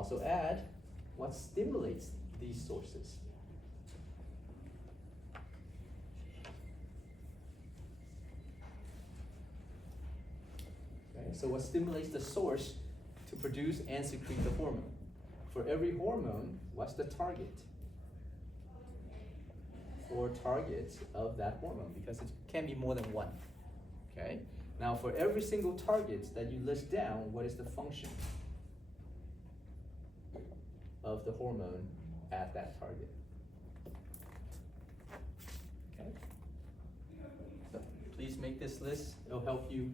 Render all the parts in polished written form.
also add what stimulates these sources. Okay, so what stimulates the source to produce and secrete the hormone? For every hormone, what's the target? Or target of that hormone, because it can be more than one. Okay? Now for every single target that you list down, what is the function of the hormone at that target? Okay? So please make this list. It'll help you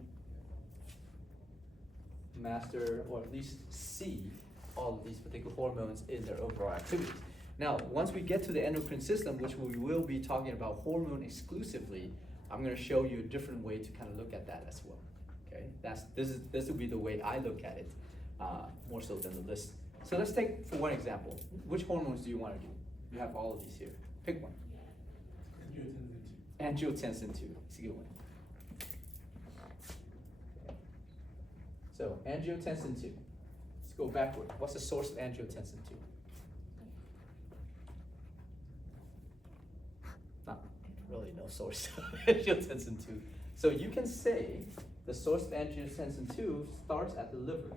master, or at least see, all of these particular hormones in their overall activities. Now, once we get to the endocrine system, which we will be talking about hormone exclusively, I'm going to show you a different way to kind of look at that as well. Okay, this will be the way I look at it, more so than the list. So let's take for one example. Which hormones do you want to do? You have all of these here. Pick one. Angiotensin 2. It's a good one. So angiotensin 2. Let's go backward. What's the source of angiotensin 2? Not really no source of angiotensin 2. So you can say the source of angiotensin 2 starts at the liver,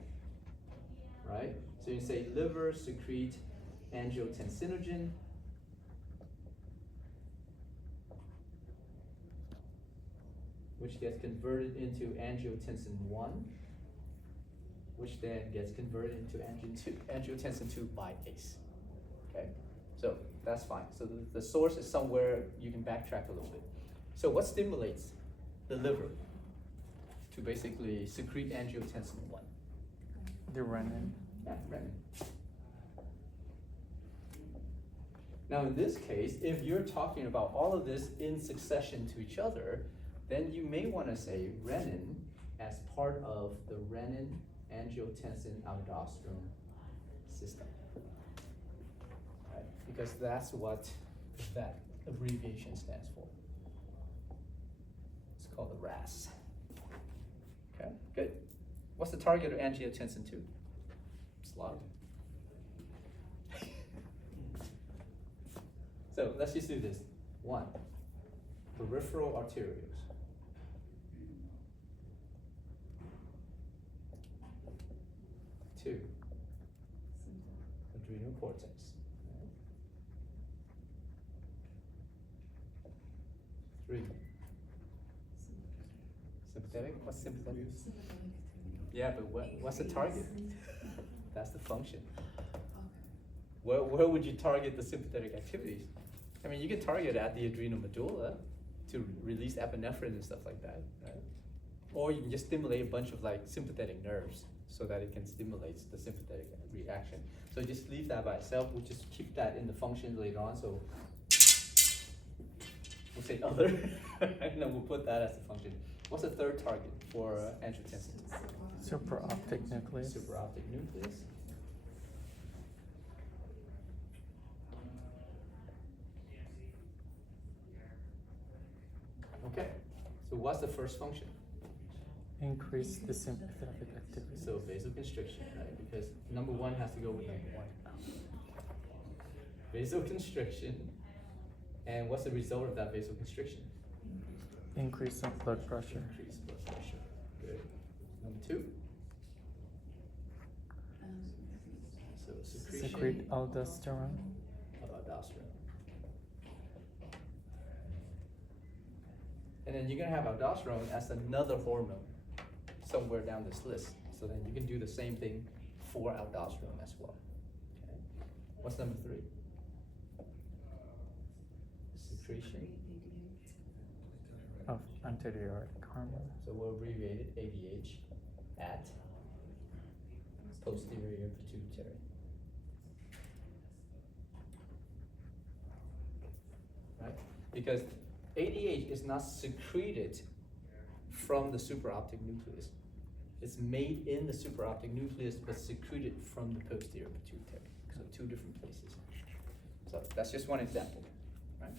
right? So you say liver secrete angiotensinogen, which gets converted into angiotensin 1, which then gets converted into angiotensin 2 biase. Okay, so that's fine. So the source is somewhere, you can backtrack a little bit. So what stimulates the liver to basically secrete angiotensin 1? The renin. Yeah, renin. Now in this case, if you're talking about all of this in succession to each other, then you may want to say renin as part of the renin angiotensin aldosterone system, right? Because that's what that abbreviation stands for. It's called the RAS. Okay, good. What's the target of angiotensin 2? Slug. So let's just do this. 1, peripheral arterioles. 2, adrenal cortex. 3, sympathetic. What's sympathetic? Yeah, but what's the target? That's the function. Where would you target the sympathetic activities? I mean, you can target at the adrenal medulla to release epinephrine and stuff like that, right? Or you can just stimulate a bunch of like sympathetic nerves so that it can stimulate the sympathetic reaction. So just leave that by itself. We'll just keep that in the function later on. So we'll say other, and then we'll put that as the function. What's the third target for angiotensin? Supraoptic nucleus. Supraoptic nucleus. Okay, so what's the first function? Increase the sympathetic activity. So vasoconstriction, right? Because number 1 has to go with number 1. Vasoconstriction, and what's the result of that vasoconstriction? Increase of blood pressure. Increased blood pressure. Good. Number 2. So secretion Secrete aldosterone. of aldosterone. And then you're gonna have aldosterone as another hormone somewhere down this list. So then you can do the same thing for aldosterone as well. Okay. What's number 3? Secretion. Of anterior hormone. So we'll abbreviate it ADH at posterior pituitary. Right? Because ADH is not secreted from the supraoptic nucleus. It's made in the supraoptic nucleus but secreted from the posterior pituitary. So 2 different places. So that's just one example. Right?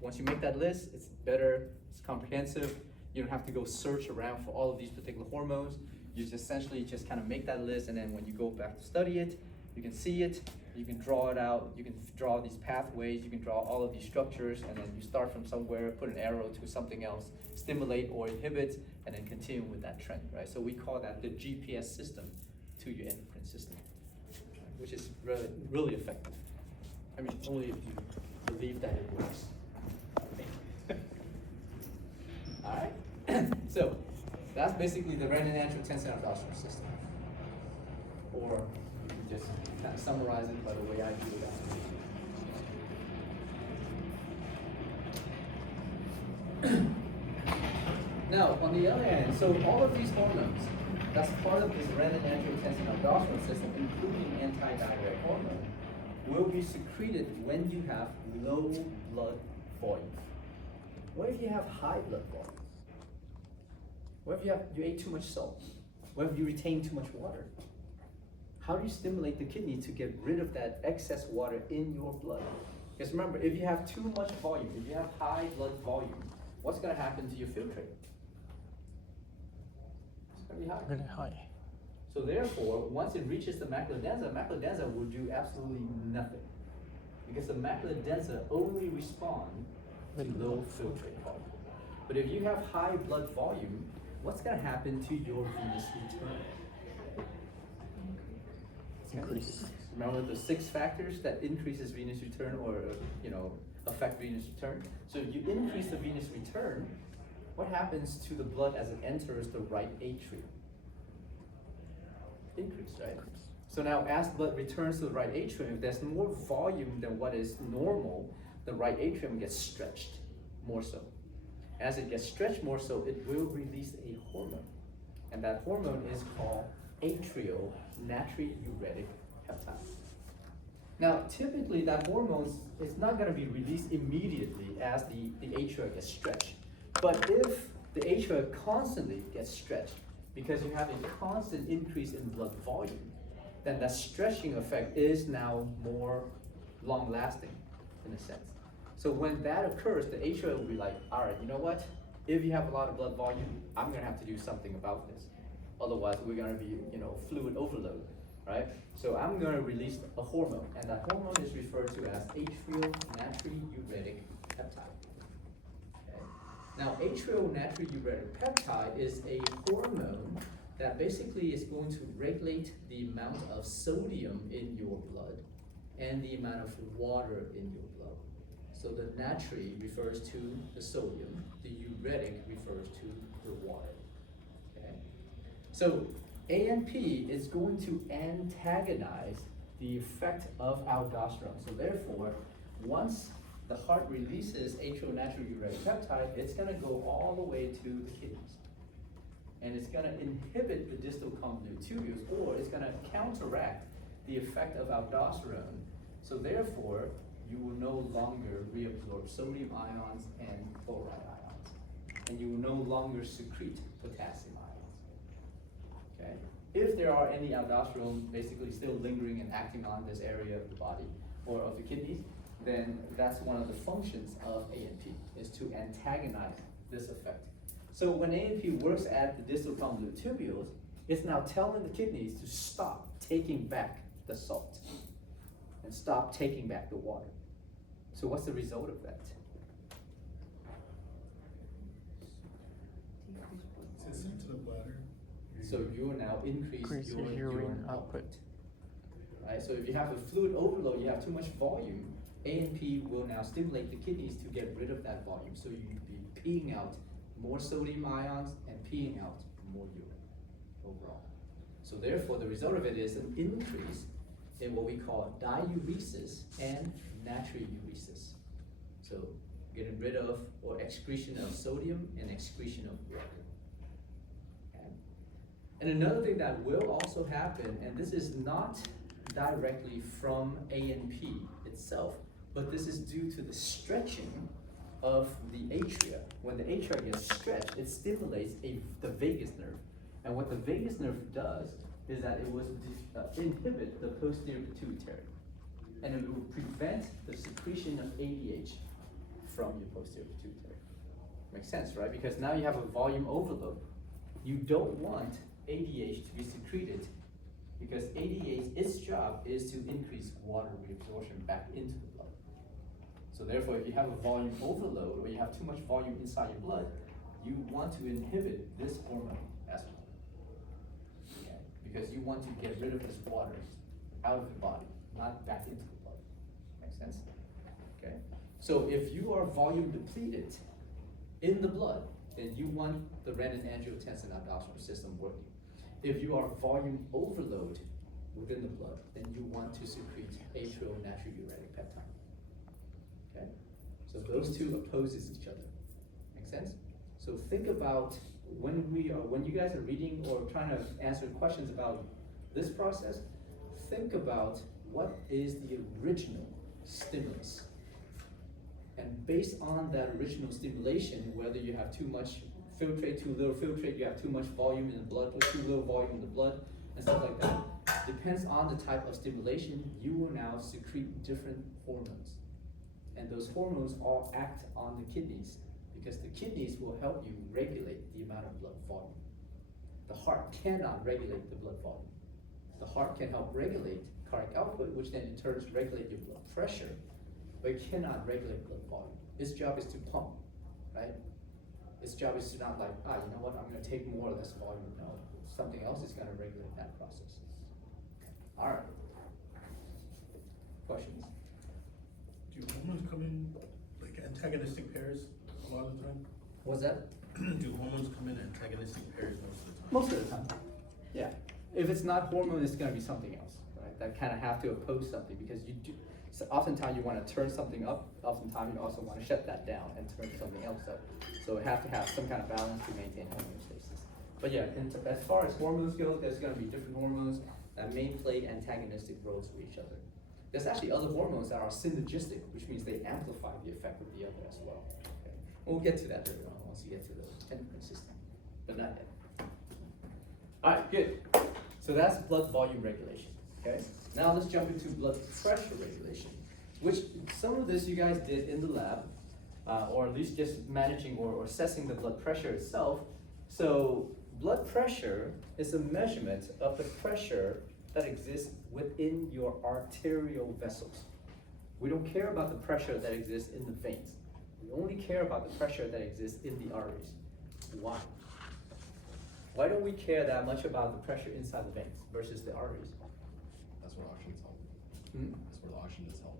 Once you make that list, it's better, it's comprehensive. You don't have to go search around for all of these particular hormones. You just essentially just kind of make that list, and then when you go back to study it, You can see it, you can draw it out, you can draw these pathways, you can draw all of these structures, and then you start from somewhere, put an arrow to something else, stimulate or inhibit, and then continue with that trend, right? So we call that the GPS system to your endocrine system, which is really, really effective. I mean, only if you believe that it works. All right, so that's basically the renin-angiotensin-aldosterone system. Or you can just kind of summarize it by the way I do it. Now, on the other hand, so all of these hormones, that's part of this renin-angiotensin-aldosterone system, including anti-diuretic hormone, will be secreted when you have low blood volume. What if you have high blood volume? What if you ate too much salt? What if you retain too much water? How do you stimulate the kidney to get rid of that excess water in your blood? Because remember, if you have too much volume, if you have high blood volume, what's going to happen to your filtrate? It's going to be high. Really high. So therefore, once it reaches the macula densa will do absolutely nothing. Because the macula densa only respond to low filtrate volume. But if you have high blood volume, what's going to happen to your venous return? Increase. Remember the 6 factors that increases venous return or affect venous return? So if you increase the venous return, what happens to the blood as it enters the right atrium? Increase, right? So now as blood returns to the right atrium, if there's more volume than what is normal, the right atrium gets stretched more so. As it gets stretched more so, it will release a hormone. And that hormone is called atrial natriuretic peptide. Now, typically that hormone is not going to be released immediately as the atria gets stretched. But if the atria constantly gets stretched, because you have a constant increase in blood volume, then that stretching effect is now more long-lasting in a sense. So when that occurs, the atria will be like, all right, you know what? If you have a lot of blood volume, I'm going to have to do something about this. Otherwise, we're going to be, fluid overload, right? So I'm going to release a hormone, and that hormone is referred to as atrial natriuretic peptide. Okay. Now, atrial natriuretic peptide is a hormone that basically is going to regulate the amount of sodium in your blood and the amount of water in your blood. So the natri refers to the sodium, the uretic refers to the water. Okay? So ANP is going to antagonize the effect of aldosterone. So therefore, once the heart releases atrial natriuretic peptide, it's going to go all the way to the kidneys. And it's going to inhibit the distal convolute tubules, or it's going to counteract the effect of aldosterone. So therefore, you will no longer reabsorb sodium ions and chloride ions. And you will no longer secrete potassium ions. Okay? If there are any aldosterone basically still lingering and acting on this area of the body or of the kidneys, then that's one of the functions of ANP, is to antagonize this effect. So when ANP works at the distal convolute tubules, it's now telling the kidneys to stop taking back the salt and stop taking back the water. So what's the result of that? Into the bladder. So you will now increase your urine output. Right? So if you have a fluid overload, you have too much volume, ANP will now stimulate the kidneys to get rid of that volume. So you'd be peeing out more sodium ions and peeing out more urine overall. So therefore, the result of it is an increase in what we call diuresis and natriuresis. So getting rid of or excretion of sodium and excretion of water. Okay. And another thing that will also happen, and this is not directly from ANP itself, but this is due to the stretching of the atria. When the atria gets stretched, it stimulates the vagus nerve. And what the vagus nerve does is that it will inhibit the posterior pituitary. And it will prevent the secretion of ADH from your posterior pituitary. Makes sense, right? Because now you have a volume overload. You don't want ADH to be secreted because ADH, its job is to increase water reabsorption back into the blood. So therefore, if you have a volume overload or you have too much volume inside your blood, you want to inhibit this hormone as well. Okay? Because you want to get rid of this water out of the body, not back into the blood. Make sense? Okay? So if you are volume depleted in the blood, then you want the renin-angiotensin-aldosterone system working. If you are volume overload within the blood, then you want to secrete atrial natriuretic peptide. Okay? So those two opposes each other. Make sense? So think about when you guys are reading or trying to answer questions about this process, think about what is the original stimulus. And based on that original stimulation, whether you have too much filtrate, too little filtrate, you have too much volume in the blood, or too little volume in the blood, and stuff like that, depends on the type of stimulation, you will now secrete different hormones. And those hormones all act on the kidneys, because the kidneys will help you regulate the amount of blood volume. The heart cannot regulate the blood volume. The heart can help regulate cardiac output, which then in turn regulate your blood pressure, but it cannot regulate blood volume. Its job is to pump, right? Its job is to not like, you know what, I'm gonna take more or less volume. No, something else is gonna regulate that process. All right. Questions? Do hormones come in like antagonistic pairs a lot of the time? What's that? Do hormones come in antagonistic pairs most of the time? Most of the time, yeah. If it's not hormone, it's gonna be something else, right? That kind of have to oppose something, because you do, so oftentimes you wanna turn something up, oftentimes you also wanna shut that down and turn something else up. So it have to have some kind of balance to maintain homeostasis. But yeah, as far as hormones go, there's gonna be different hormones that may play antagonistic roles for each other. There's actually other hormones that are synergistic, which means they amplify the effect of the other as well. Okay? We'll get to that later on once you get to the endocrine system, but not yet. All right, good. So that's blood volume regulation, okay? Now let's jump into blood pressure regulation, which some of this you guys did in the lab, or at least just managing or assessing the blood pressure itself. So blood pressure is a measurement of the pressure that exists within your arterial vessels. We don't care about the pressure that exists in the veins. We only care about the pressure that exists in the arteries. Why? Why don't we care that much about the pressure inside the veins versus the arteries? That's where oxygen's held. Hmm? That's where the oxygen is held.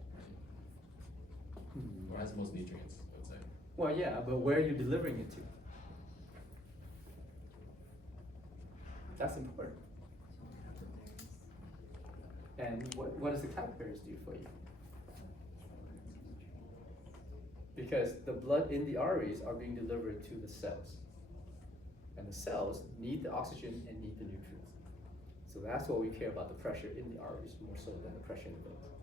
Or has the most nutrients, I would say. Well, yeah, but where are you delivering it to? That's important. And what does the capillaries do for you? Because the blood in the arteries are being delivered to the cells. And the cells need the oxygen and need the nutrients. So that's why we care about the pressure in the arteries more so than the pressure in the veins.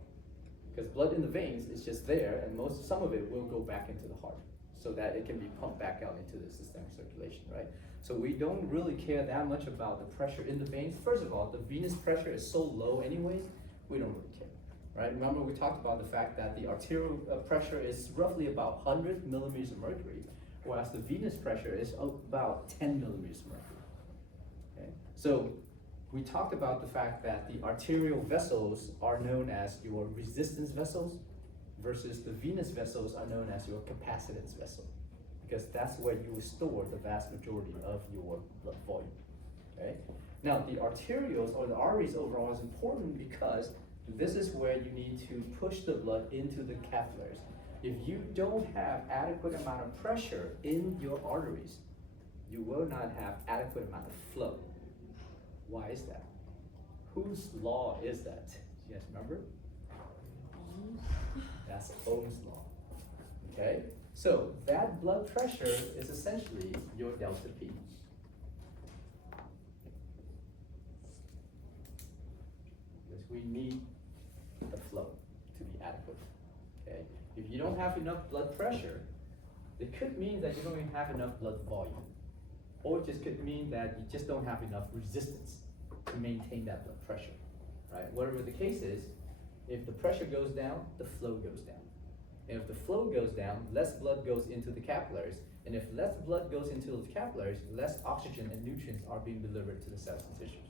Because blood in the veins is just there, and some of it will go back into the heart so that it can be pumped back out into the systemic circulation, right? So we don't really care that much about the pressure in the veins. First of all, the venous pressure is so low anyways, we don't really care, right? Remember we talked about the fact that the arterial pressure is roughly about 100 millimeters of mercury, whereas the venous pressure is about 10 millimeters of mercury, okay? So we talked about the fact that the arterial vessels are known as your resistance vessels versus the venous vessels are known as your capacitance vessel, because that's where you store the vast majority of your blood volume, okay? Now, the arterioles or the arteries overall is important because this is where you need to push the blood into the capillaries. If you don't have adequate amount of pressure in your arteries, you will not have adequate amount of flow. Why is that? Whose law is that? Do you guys remember? That's Ohm's law, okay? So that blood pressure is essentially your delta P. Because we need the flow to be adequate, okay? If you don't have enough blood pressure, it could mean that you don't even have enough blood volume. Or it just could mean that you just don't have enough resistance to maintain that blood pressure, right? Whatever the case is, if the pressure goes down, the flow goes down. And if the flow goes down, less blood goes into the capillaries. And if less blood goes into those capillaries, less oxygen and nutrients are being delivered to the cells and tissues.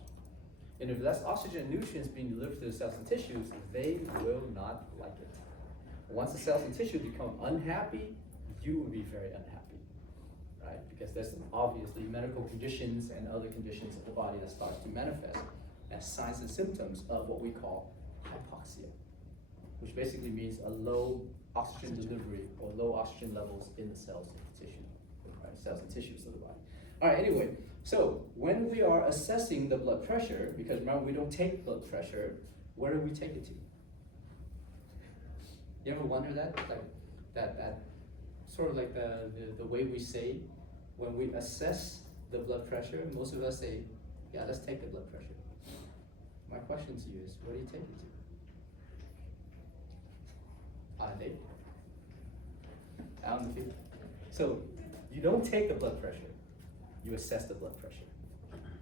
And if less oxygen and nutrients being delivered to the cells and tissues, they will not like it. Once the cells and tissue become unhappy, you will be very unhappy, right? Because there's obviously medical conditions and other conditions of the body that starts to manifest as signs and symptoms of what we call hypoxia, which basically means a low oxygen delivery or low oxygen levels in the cells and tissue, right? Cells and tissues of the body. All right, anyway, so when we are assessing the blood pressure, because remember we don't take blood pressure, where do we take it to? You ever wonder that? Like that sort of like the way we say when we assess the blood pressure, most of us say, yeah, let's take the blood pressure. My question to you is, where do you take it to? On a date? Out in the field? So you don't take the blood pressure, you assess the blood pressure.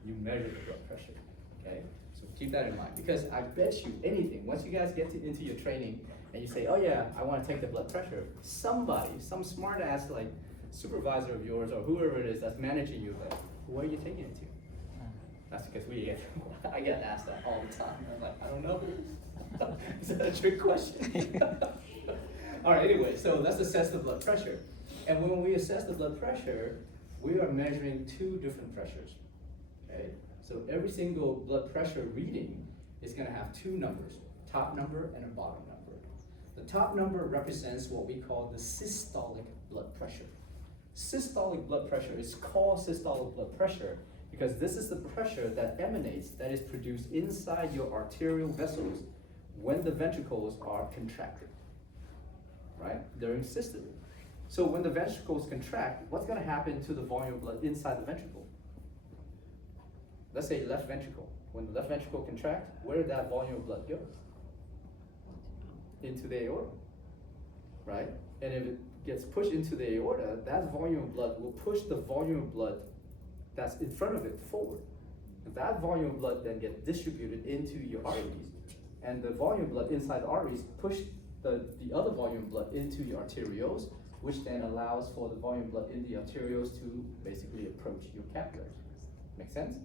You measure the blood pressure, okay? So keep that in mind, because I bet you anything, once you guys get into your training and you say, oh yeah, I wanna take the blood pressure, somebody, some smart ass like supervisor of yours or whoever it is that's managing you, like, where are you taking it to? That's because I get asked that all the time. I'm like, I don't know. Is that a trick question? All right, anyway, so let's assess the blood pressure. And when we assess the blood pressure, we are measuring two different pressures, okay? So every single blood pressure reading is gonna have two numbers, top number and a bottom number. The top number represents what we call the systolic blood pressure. Systolic blood pressure is called systolic blood pressure because this is the pressure that emanates, that is produced inside your arterial vessels when the ventricles are contracted, right? During systole. So when the ventricles contract, what's gonna happen to the volume of blood inside the ventricle? Let's say left ventricle. When the left ventricle contracts, where did that volume of blood go? Into the aorta, right? And if it gets pushed into the aorta, that volume of blood will push the volume of blood that's in front of it forward. And that volume of blood then gets distributed into your arteries. And the volume of blood inside the arteries push the other volume of blood into your arterioles, which then allows for the volume of blood in the arterioles to basically approach your capillaries. Make sense?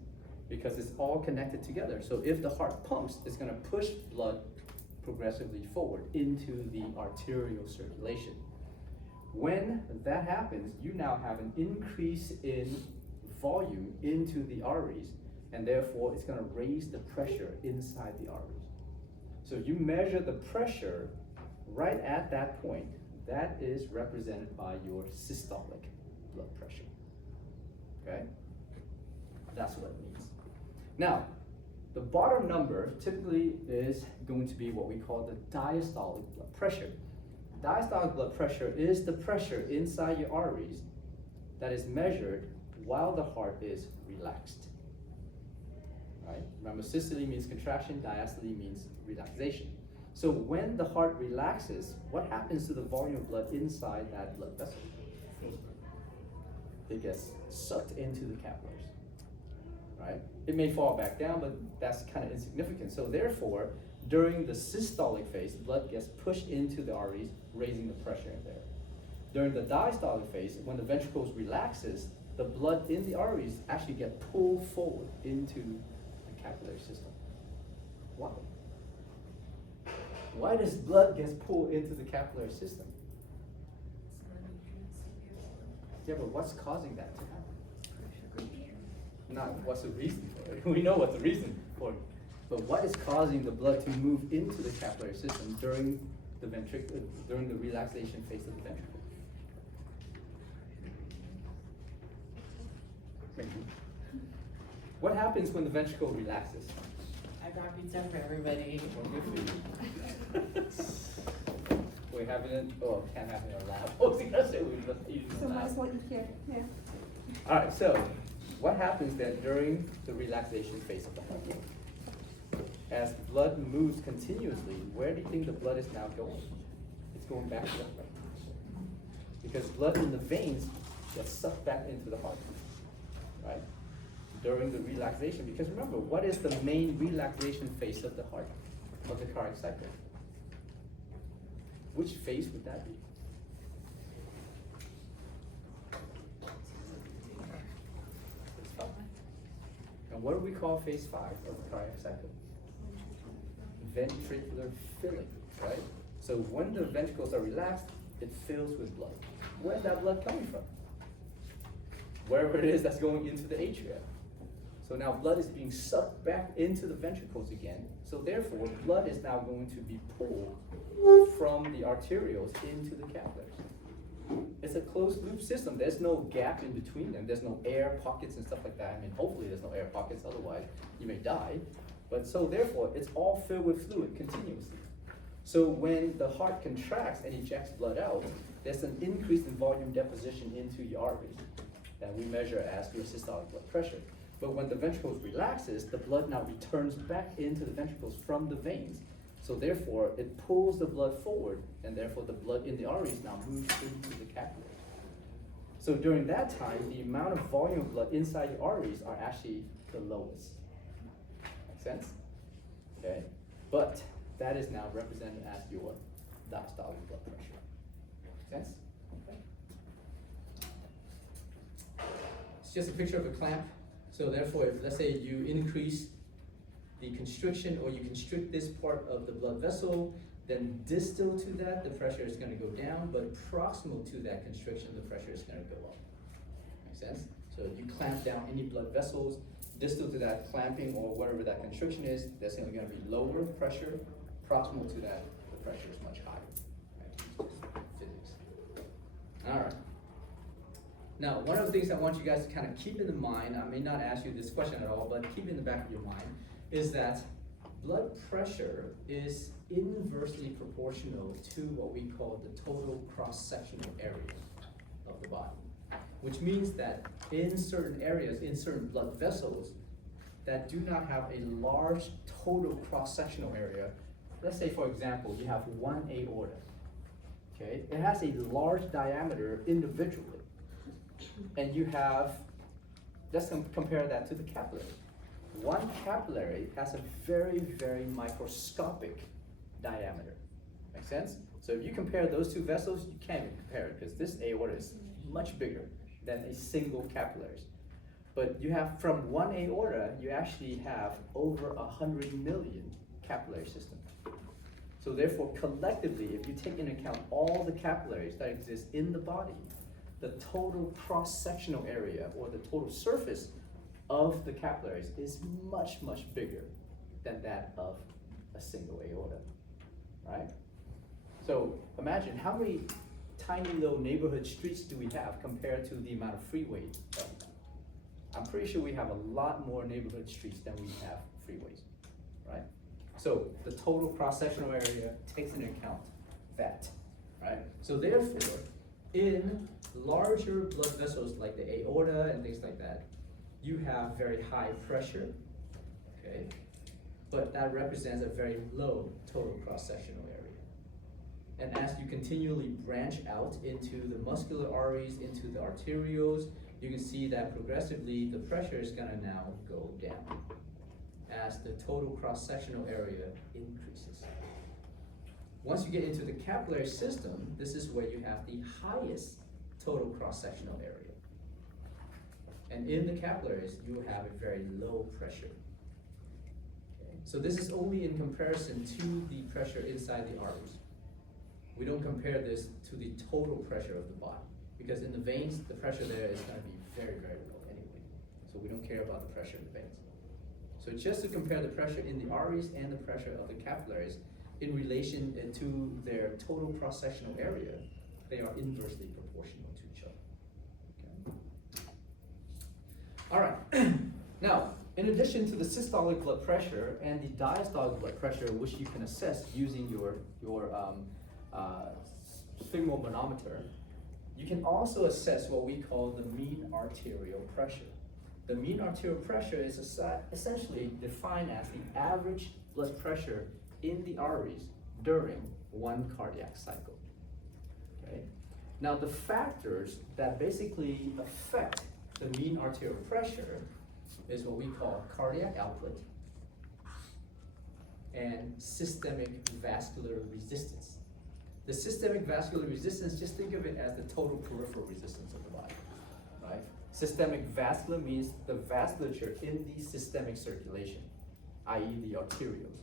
Because it's all connected together. So if the heart pumps, it's gonna push blood progressively forward into the arterial circulation. When that happens, you now have an increase in volume into the arteries, and therefore it's gonna raise the pressure inside the arteries. So you measure the pressure right at that point. That is represented by your systolic blood pressure, okay? That's what it means. Now, the bottom number typically is going to be what we call the diastolic blood pressure. Diastolic blood pressure is the pressure inside your arteries that is measured while the heart is relaxed, right? Remember, systole means contraction, diastole means relaxation. So when the heart relaxes, what happens to the volume of blood inside that blood vessel? It gets sucked into the capillaries, right? It may fall back down, but that's kind of insignificant. So therefore, during the systolic phase, blood gets pushed into the arteries, raising the pressure in there. During the diastolic phase, when the ventricles relaxes, the blood in the arteries actually get pulled forward into the capillary system. Why? Why does blood get pulled into the capillary system? Yeah, but what's causing that to happen? Not what's the reason for it. We know what the reason for it. But what is causing the blood to move into the capillary system during the during the relaxation phase of the ventricle? What happens when the ventricle relaxes? I brought pizza for everybody. We have it in, oh, can't have it in our lab. Oh, I was gonna say we must use it So in the that's lab. what you hear, yeah. All right, so what happens then during the relaxation phase of the heart? As the blood moves continuously, where do you think the blood is now going? It's going back to the heart. Because blood in the veins gets sucked back into the heart, right? During the relaxation, because remember, what is the main relaxation phase of the heart, of the cardiac cycle? Which phase would that be? And what do we call phase 5 of the cardiac cycle? Ventricular filling, right? So when the ventricles are relaxed, it fills with blood. Where's that blood coming from? Wherever it is that's going into the atria. So now blood is being sucked back into the ventricles again. So therefore, blood is now going to be pulled from the arterioles into the capillaries. It's a closed loop system. There's no gap in between them. There's no air pockets and stuff like that. I mean, hopefully there's no air pockets, otherwise you may die. But so therefore, it's all filled with fluid continuously. So when the heart contracts and ejects blood out, there's an increase in volume deposition into your arteries that we measure as your systolic blood pressure. But when the ventricles relaxes, the blood now returns back into the ventricles from the veins. So therefore, it pulls the blood forward, and therefore the blood in the arteries now moves into the capillaries. So during that time, the amount of volume of blood inside the arteries are actually the lowest. Make sense? Okay? But that is now represented as your diastolic blood pressure. Make sense? Okay. It's just a picture of a clamp. So therefore, if let's say you increase the constriction or you constrict this part of the blood vessel, then distal to that, the pressure is going to go down, but proximal to that constriction, the pressure is going to go up. Make sense? So you clamp down any blood vessels, distal to that clamping or whatever that constriction is, that's going to be lower pressure. Proximal to that, the pressure is much higher. Right? Physics. All right. Now, one of the things I want you guys to kind of keep in mind, I may not ask you this question at all, but keep in the back of your mind, is that blood pressure is inversely proportional to what we call the total cross-sectional area of the body. Which means that in certain areas, in certain blood vessels that do not have a large total cross-sectional area, let's say for example, you have one aorta, okay? It has a large diameter individually. And you have, let's compare that to the capillary. One capillary has a very, very microscopic diameter. Make sense? So if you compare those two vessels, you can't even compare it because this aorta is much bigger than a single capillary. But you have, from one aorta, you actually have over 100 million capillary systems. So therefore, collectively, if you take into account all the capillaries that exist in the body, the total cross-sectional area or the total surface of the capillaries is much, much bigger than that of a single aorta, right? So imagine how many tiny little neighborhood streets do we have compared to the amount of freeways that we have? I'm pretty sure we have a lot more neighborhood streets than we have freeways, right? So the total cross-sectional area takes into account that, right? So therefore, in larger blood vessels like the aorta and things like that, you have very high pressure, okay? But that represents a very low total cross-sectional area. And as you continually branch out into the muscular arteries, into the arterioles, you can see that progressively the pressure is gonna now go down as the total cross-sectional area increases. Once you get into the capillary system, this is where you have the highest total cross-sectional area. And in the capillaries, you have a very low pressure. Okay. So this is only in comparison to the pressure inside the arteries. We don't compare this to the total pressure of the body, because in the veins, the pressure there is gonna be very, very low anyway. So we don't care about the pressure in the veins. So just to compare the pressure in the arteries and the pressure of the capillaries in relation to their total cross-sectional area, they are inversely proportional to each other. Okay. All right. Now, in addition to the systolic blood pressure and the diastolic blood pressure, which you can assess using your sphygmomanometer, you can also assess what we call the mean arterial pressure. The mean arterial pressure is essentially defined as the average blood pressure in the arteries during one cardiac cycle. Okay? Now the factors that basically affect the mean arterial pressure is what we call cardiac output and systemic vascular resistance. The systemic vascular resistance, just think of it as the total peripheral resistance of the body, right? Systemic vascular means the vasculature in the systemic circulation, i.e. the arterioles.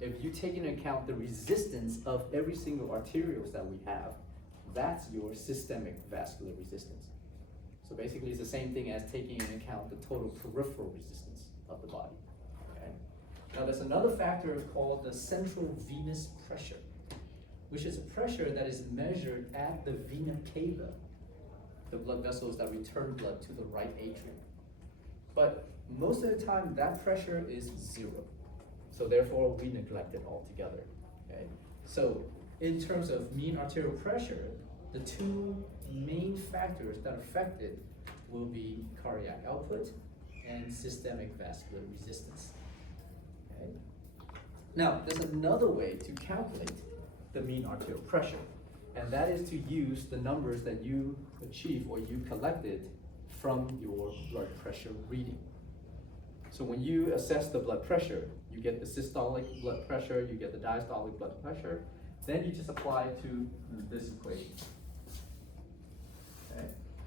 If you take into account the resistance of every single arterioles that we have, that's your systemic vascular resistance. So basically it's the same thing as taking into account the total peripheral resistance of the body, okay? Now there's another factor called the central venous pressure, which is a pressure that is measured at the vena cava, the blood vessels that return blood to the right atrium. But most of the time that pressure is 0. So therefore we neglect it altogether, okay? So in terms of mean arterial pressure, the two main factors that affect it will be cardiac output and systemic vascular resistance, okay? Now, there's another way to calculate the mean arterial pressure, and that is to use the numbers that you achieve or you collected from your blood pressure reading. So when you assess the blood pressure, you get the systolic blood pressure, you get the diastolic blood pressure, then you just apply it to this equation. Okay?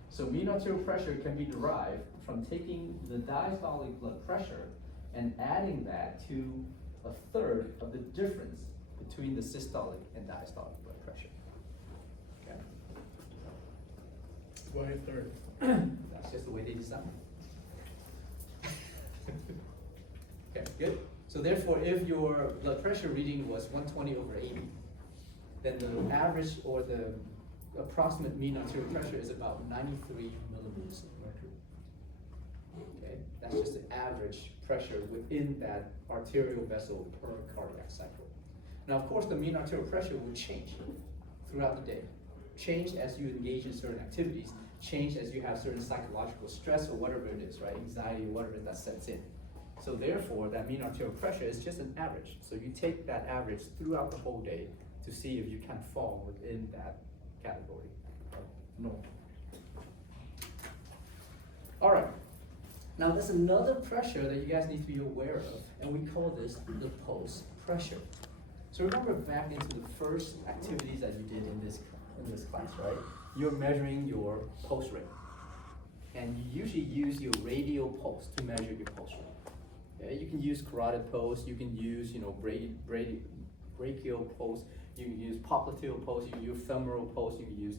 So mean arterial pressure can be derived from taking the diastolic blood pressure and adding that to a third of the difference between the systolic and diastolic blood pressure. Okay? Why a third? That's just the way they design it. Okay, good. So therefore, if your blood pressure reading was 120 over 80, then the average or the approximate mean arterial pressure is about 93 millimeters of mercury. Okay, that's just the average pressure within that arterial vessel per cardiac cycle. Now, of course, the mean arterial pressure will change throughout the day. Change as you engage in certain activities, change as you have certain psychological stress or whatever it is, right? Anxiety or whatever that sets in. So therefore, that mean arterial pressure is just an average. So you take that average throughout the whole day to see if you can fall within that category of normal. All right. Now there's another pressure that you guys need to be aware of, and we call this the pulse pressure. So remember back into the first activities that you did in this class, right? You're measuring your pulse rate, and you usually use your radial pulse to measure your pulse rate. Okay? You can use carotid pulse, you can use brachial pulse, you can use popliteal pulse, you can use femoral pulse, you can use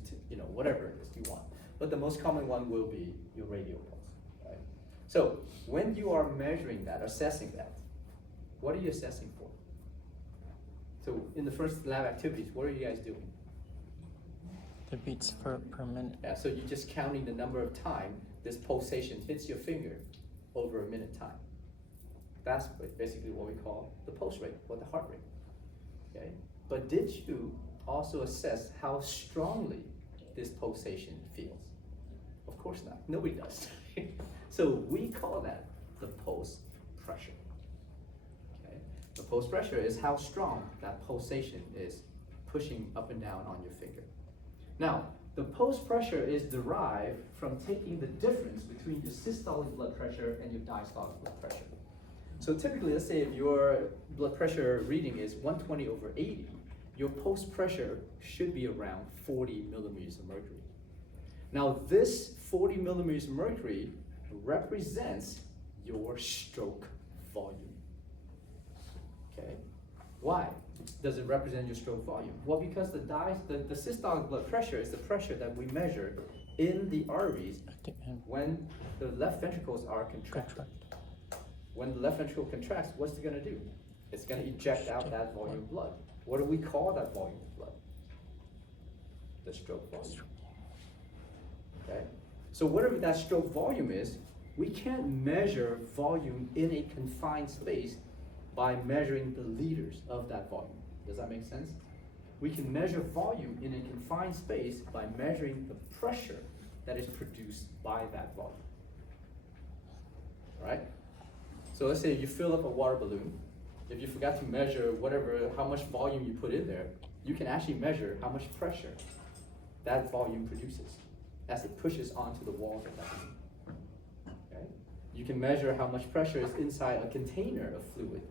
whatever it is you want. But the most common one will be your radial pulse, right? So when you are measuring that, assessing that, what are you assessing for? So in the first lab activities, what are you guys doing? The beats per minute. Yeah, so you're just counting the number of time this pulsation hits your finger over a minute time. That's basically what we call the pulse rate or the heart rate, okay? But did you also assess how strongly this pulsation feels? Of course not, nobody does. So we call that the pulse pressure, okay? The pulse pressure is how strong that pulsation is pushing up and down on your finger. Now, the pulse pressure is derived from taking the difference between your systolic blood pressure and your diastolic blood pressure. So typically, let's say if your blood pressure reading is 120 over 80, your pulse pressure should be around 40 millimeters of mercury. Now, this 40 millimeters of mercury represents your stroke volume. Okay? Why does it represent your stroke volume? Well, because the systolic blood pressure is the pressure that we measure in the arteries when the left ventricles are contracted. When the left ventricle contracts, what's it going to do? It's going to eject out that volume of blood. What do we call that volume of blood? The stroke volume. Okay? So whatever that stroke volume is, we can't measure volume in a confined space by measuring the liters of that volume. Does that make sense? We can measure volume in a confined space by measuring the pressure that is produced by that volume. All right? So let's say you fill up a water balloon. If you forgot to measure how much volume you put in there, you can actually measure how much pressure that volume produces as it pushes onto the walls of that balloon. Okay? You can measure how much pressure is inside a container of fluid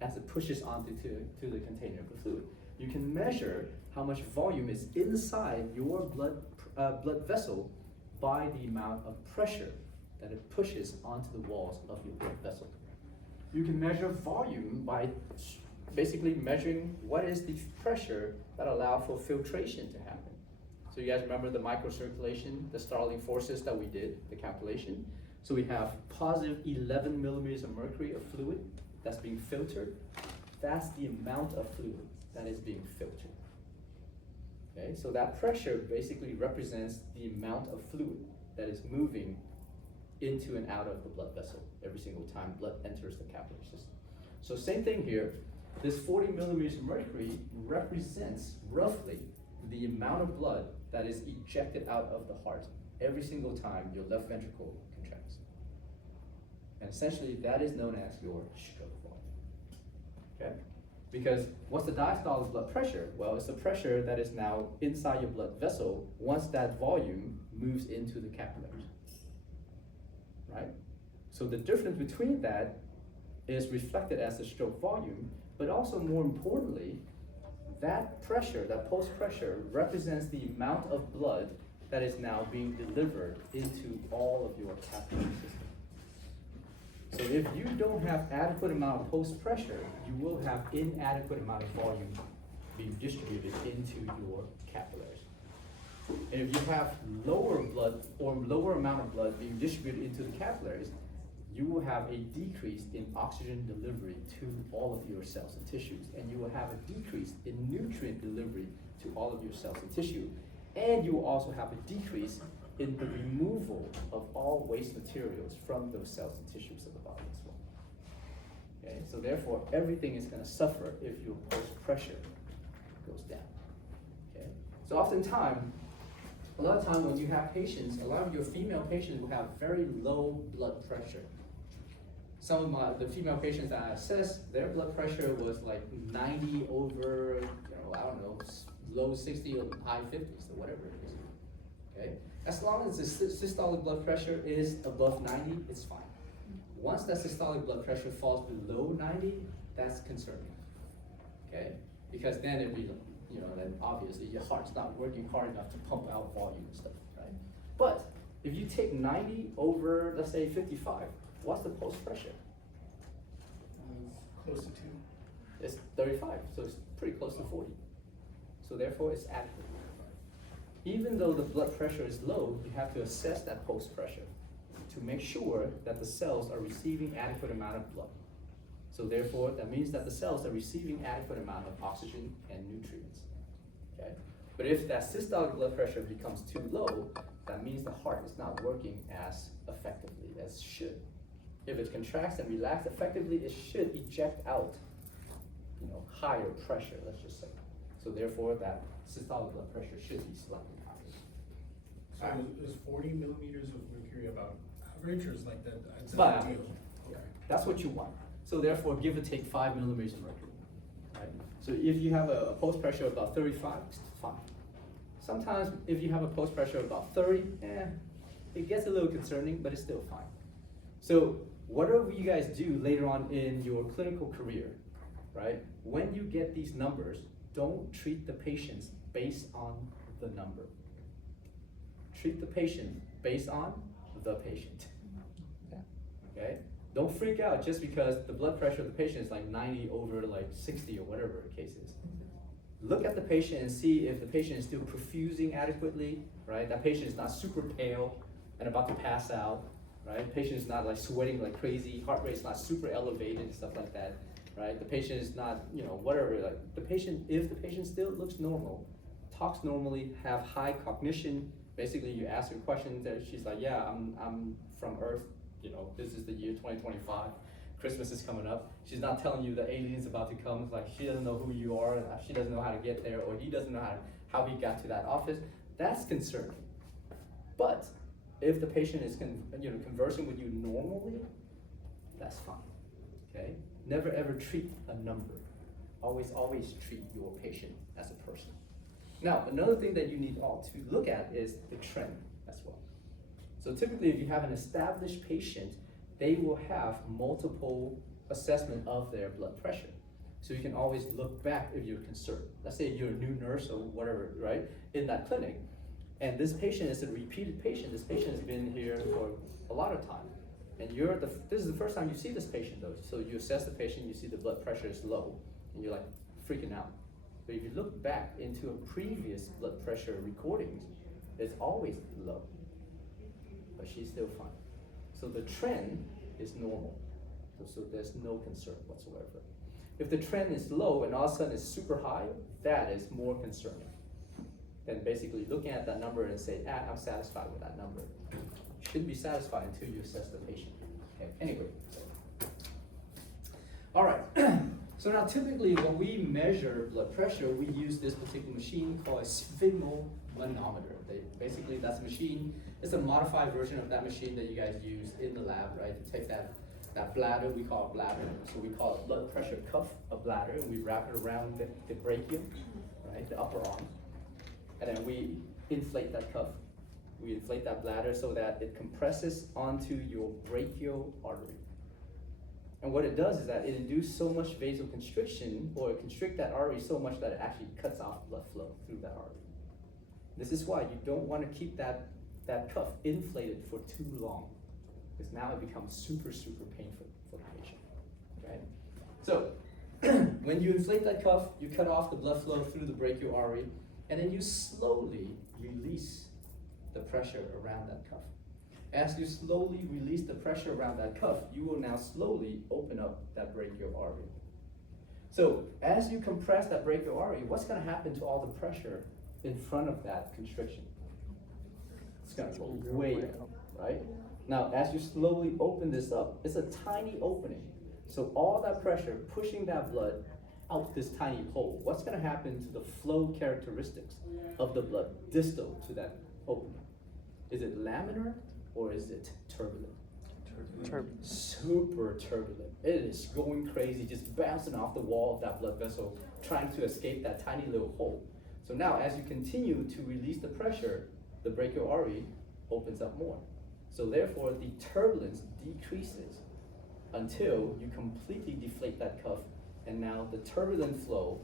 as it pushes onto to the container of the fluid. You can measure how much volume is inside your blood vessel by the amount of pressure that it pushes onto the walls of your blood vessel. You can measure volume by basically measuring what is the pressure that allow for filtration to happen. So you guys remember the microcirculation, the Starling forces that we did, the calculation? So we have positive 11 millimeters of mercury of fluid that's being filtered. That's the amount of fluid that is being filtered. Okay, so that pressure basically represents the amount of fluid that is moving into and out of the blood vessel every single time blood enters the capillary system. So same thing here, this 40 millimeters of mercury represents roughly the amount of blood that is ejected out of the heart every single time your left ventricle contracts. And essentially that is known as your stroke volume. Okay? Because what's the diastolic blood pressure? Well, it's the pressure that is now inside your blood vessel once that volume moves into the capillaries. Right? So the difference between that is reflected as the stroke volume, but also more importantly, that pressure, that pulse pressure, represents the amount of blood that is now being delivered into all of your capillary system. So if you don't have adequate amount of pulse pressure, you will have inadequate amount of volume being distributed into your capillaries. And if you have lower blood or lower amount of blood being distributed into the capillaries, you will have a decrease in oxygen delivery to all of your cells and tissues, and you will have a decrease in nutrient delivery to all of your cells and tissue, and you will also have a decrease in the removal of all waste materials from those cells and tissues of the body as well. Okay, so therefore everything is going to suffer if your pulse pressure goes down. Okay, so oftentimes, a lot of time when you have patients, a lot of your female patients will have very low blood pressure. Some of the female patients that I assessed, their blood pressure was like 90 over, I don't know, low 60 or high 50s or whatever it is. Okay? As long as the systolic blood pressure is above 90, it's fine. Once that systolic blood pressure falls below 90, that's concerning. Okay? Because then it'd be, then obviously your heart's not working hard enough to pump out volume and stuff, right? But if you take 90 over, let's say 55, what's the pulse pressure? Close to 2. It's 35, so it's pretty close to 40. So therefore it's adequate. Even though the blood pressure is low, you have to assess that pulse pressure to make sure that the cells are receiving adequate amount of blood. So therefore, that means that the cells are receiving adequate amount of oxygen and nutrients. Okay? But if that systolic blood pressure becomes too low, that means the heart is not working as effectively as it should. If it contracts and relaxes effectively, it should eject out, higher pressure, let's just say. So therefore, that systolic blood pressure should be slightly higher. So is 40 millimeters of mercury about average, or is like that? It's About ideal? average. Okay. That's what you want. So therefore, give or take 5 millimeters of mercury. Right? So if you have a pulse pressure of about 35, it's fine. Sometimes if you have a pulse pressure of about 30, it gets a little concerning, but it's still fine. So whatever you guys do later on in your clinical career, right? When you get these numbers, don't treat the patients based on the number. Treat the patient based on the patient. Okay? Don't freak out just because the blood pressure of the patient is like 90 over like 60 or whatever the case is. Look at the patient and see if the patient is still perfusing adequately, right? That patient is not super pale and about to pass out, right? Patient is not like sweating like crazy, heart rate is not super elevated and stuff like that, right? The patient is not, whatever, like the patient, if the patient still looks normal, talks normally, have high cognition, basically you ask her questions that she's like, yeah, I'm from Earth, this is the year 2025, Christmas is coming up. She's not telling you the alien's about to come. It's like she doesn't know who you are, she doesn't know how to get there, or he doesn't know how he got to that office. That's concerning. But if the patient is conversing with you normally, that's fine. Okay? Never ever treat a number. Always treat your patient as a person. Now, another thing that you need all to look at is the trend as well. So typically, if you have an established patient, they will have multiple assessment of their blood pressure. So you can always look back if you're concerned. Let's say you're a new nurse or whatever, right? In that clinic, And this patient is a repeated patient. This patient has been here for a lot of time. And this is the first time you see this patient though. So you assess the patient, you see the blood pressure is low, and you're like freaking out. But if you look back into a previous blood pressure recordings, it's always low. But she's still fine. So the trend is normal. So there's no concern whatsoever. If the trend is low and all of a sudden it's super high, that is more concerning. Then basically looking at that number and say, I'm satisfied with that number. You shouldn't be satisfied until you assess the patient. Okay. Anyway. All right. So now typically when we measure blood pressure, we use this particular machine called a sphygmomanometer. Basically that's a machine, it's a modified version of that machine that you guys use in the lab, right? To take that bladder, we call it bladder. So we call it blood pressure cuff, a bladder, and we wrap it around the brachium, right, the upper arm. And then we inflate that cuff. We inflate that bladder so that it compresses onto your brachial artery. And what it does is that it induces so much vasoconstriction, or it constricts that artery so much that it actually cuts off blood flow through that artery. This is why you don't want to keep that cuff inflated for too long, because now it becomes super, super painful for the patient, right? So when you inflate that cuff, you cut off the blood flow through the brachial artery, and then you slowly release the pressure around that cuff. As you slowly release the pressure around that cuff, you will now slowly open up that brachial artery. So as you compress that brachial artery, what's going to happen to all the pressure in front of that constriction? It's going to go way up, right? Now, as you slowly open this up, it's a tiny opening. So all that pressure pushing that blood out this tiny hole, what's going to happen to the flow characteristics of the blood distal to that opening? Is it laminar or is it turbulent? Turbulent. Super turbulent. It is going crazy, just bouncing off the wall of that blood vessel, trying to escape that tiny little hole. So now, as you continue to release the pressure, the brachial artery opens up more. So therefore, the turbulence decreases until you completely deflate that cuff, and now the turbulent flow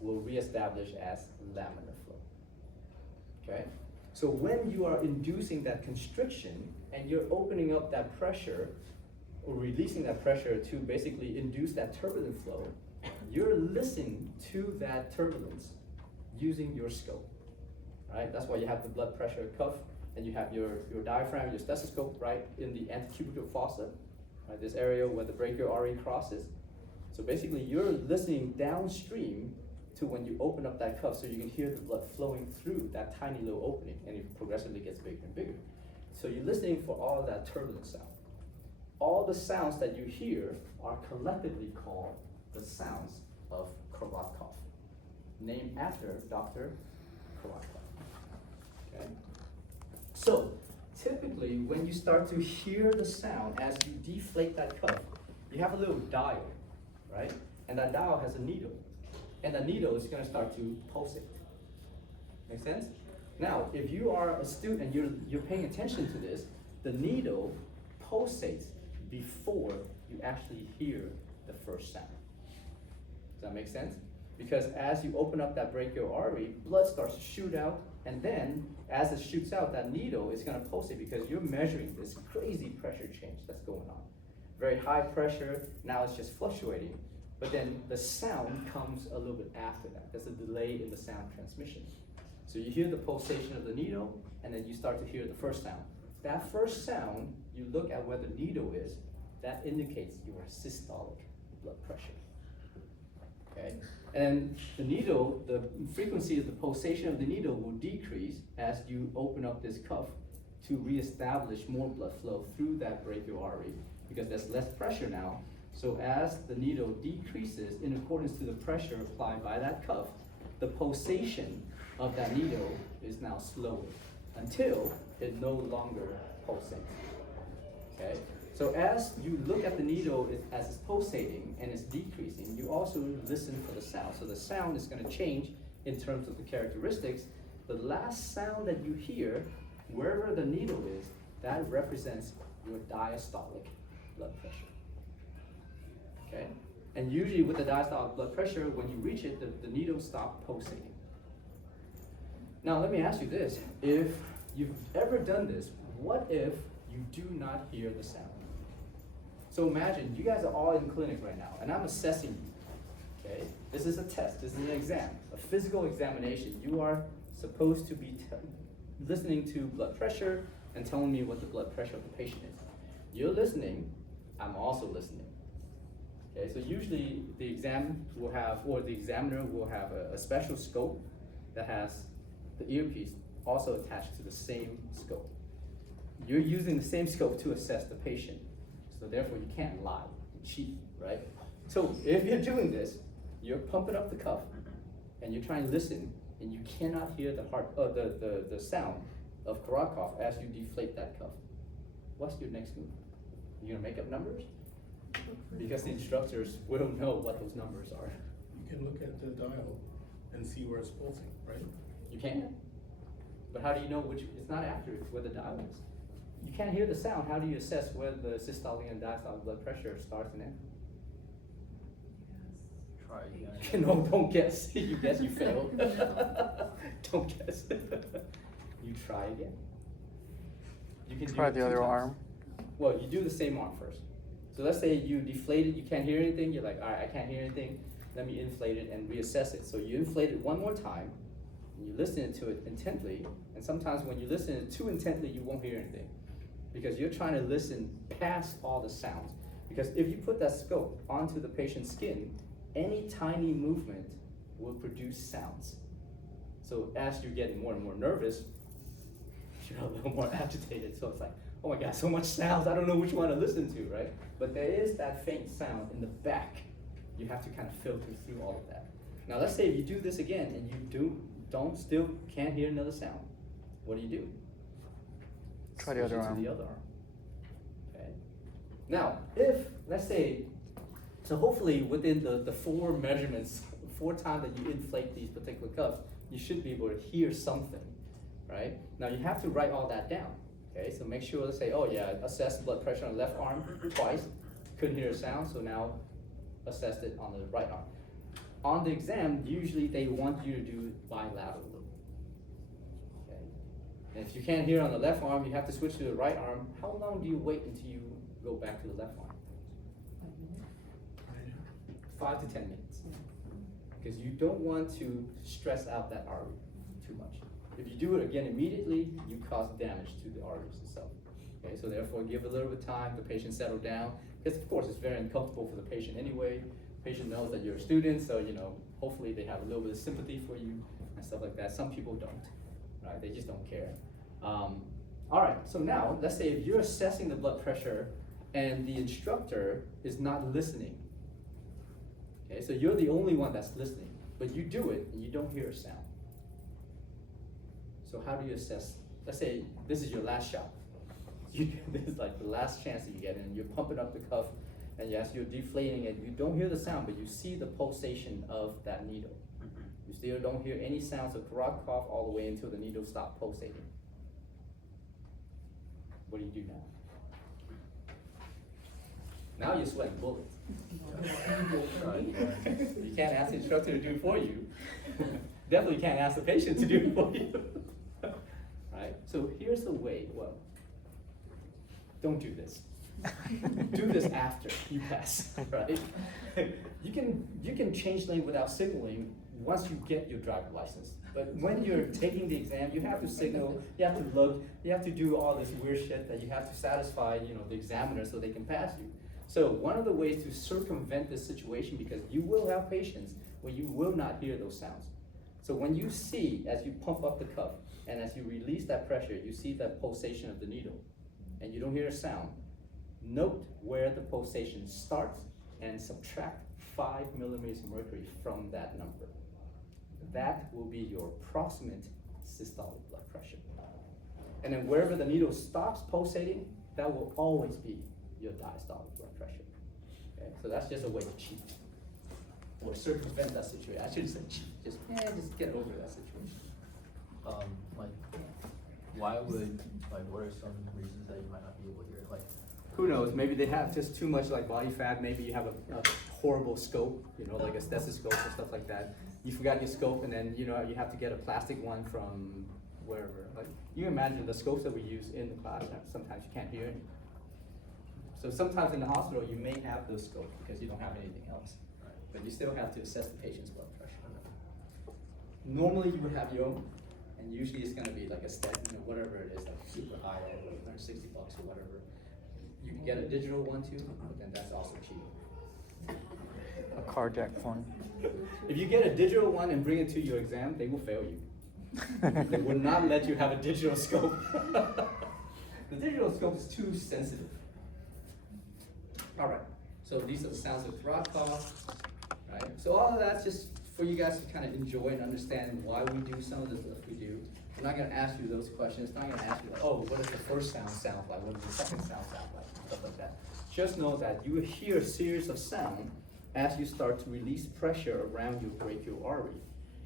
will reestablish as laminar flow. Okay? So when you are inducing that constriction and you're opening up that pressure or releasing that pressure to basically induce that turbulent flow, you're listening to that turbulence using your scope, right? That's why you have the blood pressure cuff and you have your diaphragm, your stethoscope, right, in the antecubital fossa, right, this area where the brachial artery crosses. So basically you're listening downstream to when you open up that cuff so you can hear the blood flowing through that tiny little opening, and it progressively gets bigger and bigger. So you're listening for all of that turbulent sound. All the sounds that you hear are collectively called the sounds of Korotkov, named after Dr. Korotkov. Okay? So typically when you start to hear the sound as you deflate that cuff, you have a little dial, right? And that dial has a needle. And the needle is going to start to pulsate. Make sense? Now, if you are astute and you're paying attention to this, the needle pulsates before you actually hear the first sound. Does that make sense? Because as you open up that brachial artery, blood starts to shoot out, and then as it shoots out, that needle is going to pulsate because you're measuring this crazy pressure change that's going on. Very high pressure, now it's just fluctuating. But then the sound comes a little bit after that. There's a delay in the sound transmission. So you hear the pulsation of the needle, and then you start to hear the first sound. That first sound, you look at where the needle is, that indicates your systolic blood pressure. Okay? And the needle, the frequency of the pulsation of the needle will decrease as you open up this cuff to reestablish more blood flow through that brachial artery, because there's less pressure now. So as the needle decreases in accordance to the pressure applied by that cuff, the pulsation of that needle is now slower until it no longer pulsates. Okay? So as you look at the needle as it's pulsating and it's decreasing, you also listen for the sound. So the sound is going to change in terms of the characteristics. The last sound that you hear, wherever the needle is, that represents your diastolic blood pressure. Okay? And usually with the diastolic blood pressure, when you reach it, the needle stops pulsating. Now let me ask you this, if you've ever done this, what if you do not hear the sound? So imagine, you guys are all in clinic right now, and I'm assessing you, okay? This is a test, this is an exam, a physical examination. You are supposed to be listening to blood pressure and telling me what the blood pressure of the patient is. You're listening, I'm also listening. Okay, so usually the exam will have, or the examiner will have a special scope that has the earpiece also attached to the same scope. You're using the same scope to assess the patient, so therefore you can't lie and cheat, right? So if you're doing this, you're pumping up the cuff and you're trying to listen, and you cannot hear the sound of Karakov as you deflate that cuff. What's your next move? You're gonna make up numbers? Because the instructors will know what those numbers are. You can look at the dial and see where it's pulsing, right? You can. But how do you know which, it's not accurate where the dial is. You can't hear the sound, how do you assess where the systolic and diastolic blood pressure starts and ends? Try again. No, don't guess. You guess, you fail. Don't guess. You try again. You can Try do it the 2 other times. arm. Well, you do the same arm first. So let's say you deflate it, you can't hear anything, you're like, all right, I can't hear anything, let me inflate it and reassess it. So you inflate it one more time, and you listen to it intently, and sometimes when you listen too intently, you won't hear anything. Because you're trying to listen past all the sounds. Because if you put that scope onto the patient's skin, any tiny movement will produce sounds. So as you're getting more and more nervous, you're a little more agitated. So it's like, oh my God, so much sounds, I don't know which one to listen to, right? But there is that faint sound in the back. You have to kind of filter through all of that. Now let's say if you do this again and you still can't hear another sound, what do? Try the Switch other it to arm. the other arm. Okay. Now, if, let's say, so hopefully within the 4 measurements, 4 times that you inflate these particular cuffs, you should be able to hear something, right? Now you have to write all that down, okay? So make sure to say, oh yeah, assess blood pressure on the left arm twice, couldn't hear a sound, so now assess it on the right arm. On the exam, usually they want you to do bilaterally, okay? And if you can't hear on the left arm, you have to switch to the right arm. How long do you wait until you go back to the left arm? 5 to 10 minutes. Because you don't want to stress out that artery too much. If you do it again immediately, you cause damage to the arteries itself. Okay, so therefore give a little bit of time, the patient settle down. Because of course it's very uncomfortable for the patient anyway. The patient knows that you're a student, so hopefully they have a little bit of sympathy for you and stuff like that. Some people don't, right? They just don't care. All right, so now let's say if you're assessing the blood pressure and the instructor is not listening. Okay, so you're the only one that's listening, but you do it and you don't hear a sound. So how do you assess? Let's say this is your last shot. This is like the last chance that you get, and you're pumping up the cuff, and yes, you're deflating it. You don't hear the sound, but you see the pulsation of that needle. You still don't hear any sounds of Karakov all the way until the needle stops pulsating. What do you do now? Now you're sweating bullets. You can't ask the instructor to do it for you. Definitely can't ask the patient to do it for you. Right? So here's the way, well, don't do this. Do this after you pass, right? You can change lane without signaling once you get your driver's license. But when you're taking the exam, you have to signal, you have to look, you have to do all this weird shit that you have to satisfy, the examiner so they can pass you. So one of the ways to circumvent this situation, because you will have patients where you will not hear those sounds. So when you see, as you pump up the cuff, and as you release that pressure, you see that pulsation of the needle, and you don't hear a sound, note where the pulsation starts and subtract 5 millimeters of mercury from that number. That will be your approximate systolic blood pressure. And then wherever the needle stops pulsating, that will always be your diastolic blood pressure. Okay? So that's just a way to cheat or circumvent that situation. I shouldn't say cheat, just get over that situation. What are some reasons that you might not be able to hear it? Who knows, maybe they have just too much body fat, maybe you have a horrible scope, like a stethoscope or stuff like that. you forgot your scope, and then, you know, you have to get a plastic one from wherever. Like, you imagine the scopes that we use in the class, sometimes you can't hear anything. So sometimes in the hospital, you may have those scopes because you don't have anything else, but you still have to assess the patient's blood pressure. Normally, you would have your own, and usually it's gonna be like a step, you know, whatever it is, like super high, like $160 or whatever. You can get a digital one too, but then that's also cheap. A cardiac one. If you get a digital one and bring it to your exam, they will fail you. They will not let you have a digital scope. The digital scope is too sensitive. All right, so these are the sounds of throat cough, right? So all of that's just for you guys to kind of enjoy and understand why we do some of the stuff we do. I'm not gonna ask you those questions. It's not gonna ask you like, oh, what does the first sound like? What does the second sound sound like? Stuff like that. Just know that you will hear a series of sound as you start to release pressure around your brachial artery.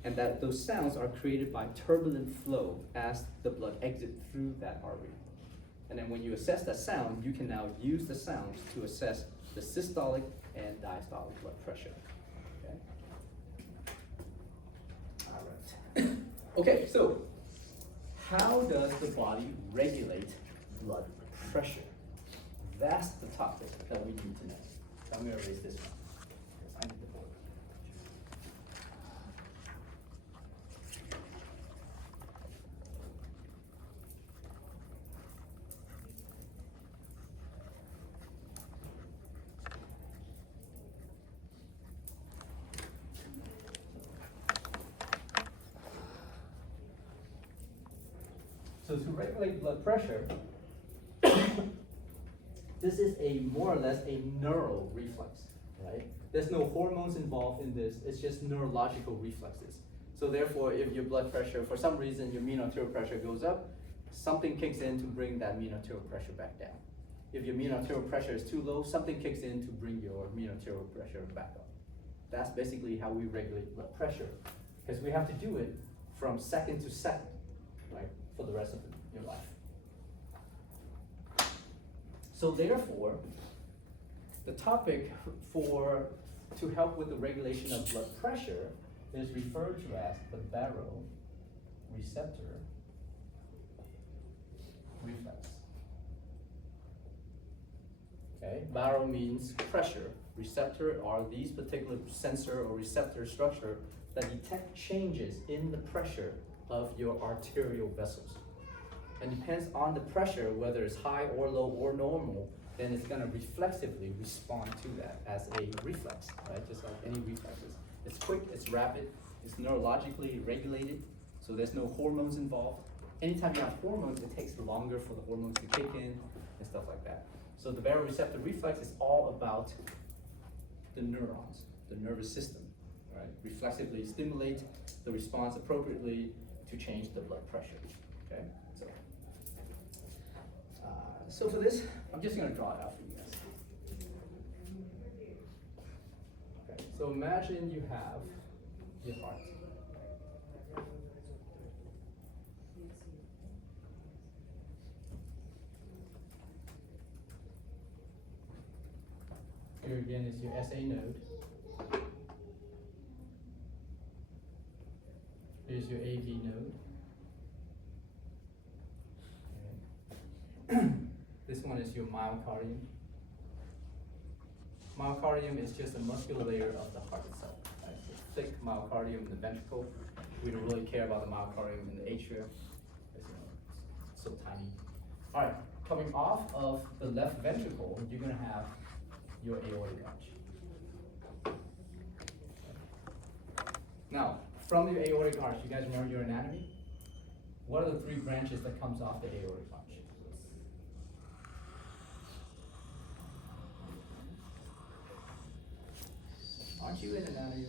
And that those sounds are created by turbulent flow as the blood exits through that artery. And then when you assess that sound, you can now use the sounds to assess the systolic and diastolic blood pressure. Okay? All right. Okay, so how does the body regulate blood pressure? That's the topic that we need to know. So I'm gonna erase this one. I need the board. So to regulate blood pressure, this is a more or less a neural reflex, right? There's no hormones involved in this, it's just neurological reflexes. So therefore, if your blood pressure, for some reason, your mean arterial pressure goes up, something kicks in to bring that mean arterial pressure back down. If your mean arterial pressure is too low, something kicks in to bring your mean arterial pressure back up. That's basically how we regulate blood pressure, because we have to do it from second to second, right, for the rest of your life. So therefore, the topic to help with the regulation of blood pressure is referred to as the baroreceptor reflex. Okay, baro means pressure. Receptor are these particular sensor or receptor structure that detect changes in the pressure of your arterial vessels. And depends on the pressure, whether it's high or low or normal, then it's gonna reflexively respond to that as a reflex, right? Just like any reflexes. It's quick, it's rapid, it's neurologically regulated, so there's no hormones involved. Anytime you have hormones, it takes longer for the hormones to kick in and stuff like that. So the baroreceptor reflex is all about the neurons, the nervous system, right? Reflexively stimulate the response appropriately to change the blood pressure, okay? So for this, I'm just gonna draw it out for you guys. Okay, so imagine you have your heart. Here again is your SA node. Here's your AV node. Okay. This one is your myocardium. Myocardium is just a muscular layer of the heart itself. Right? So thick myocardium in the ventricle. We don't really care about the myocardium in the atria. It's, it's so tiny. All right, coming off of the left ventricle, you're gonna have your aortic arch. Now, from your aortic arch, you guys remember your anatomy? What are the three branches that comes off the aortic arch? Aren't you in anatomy?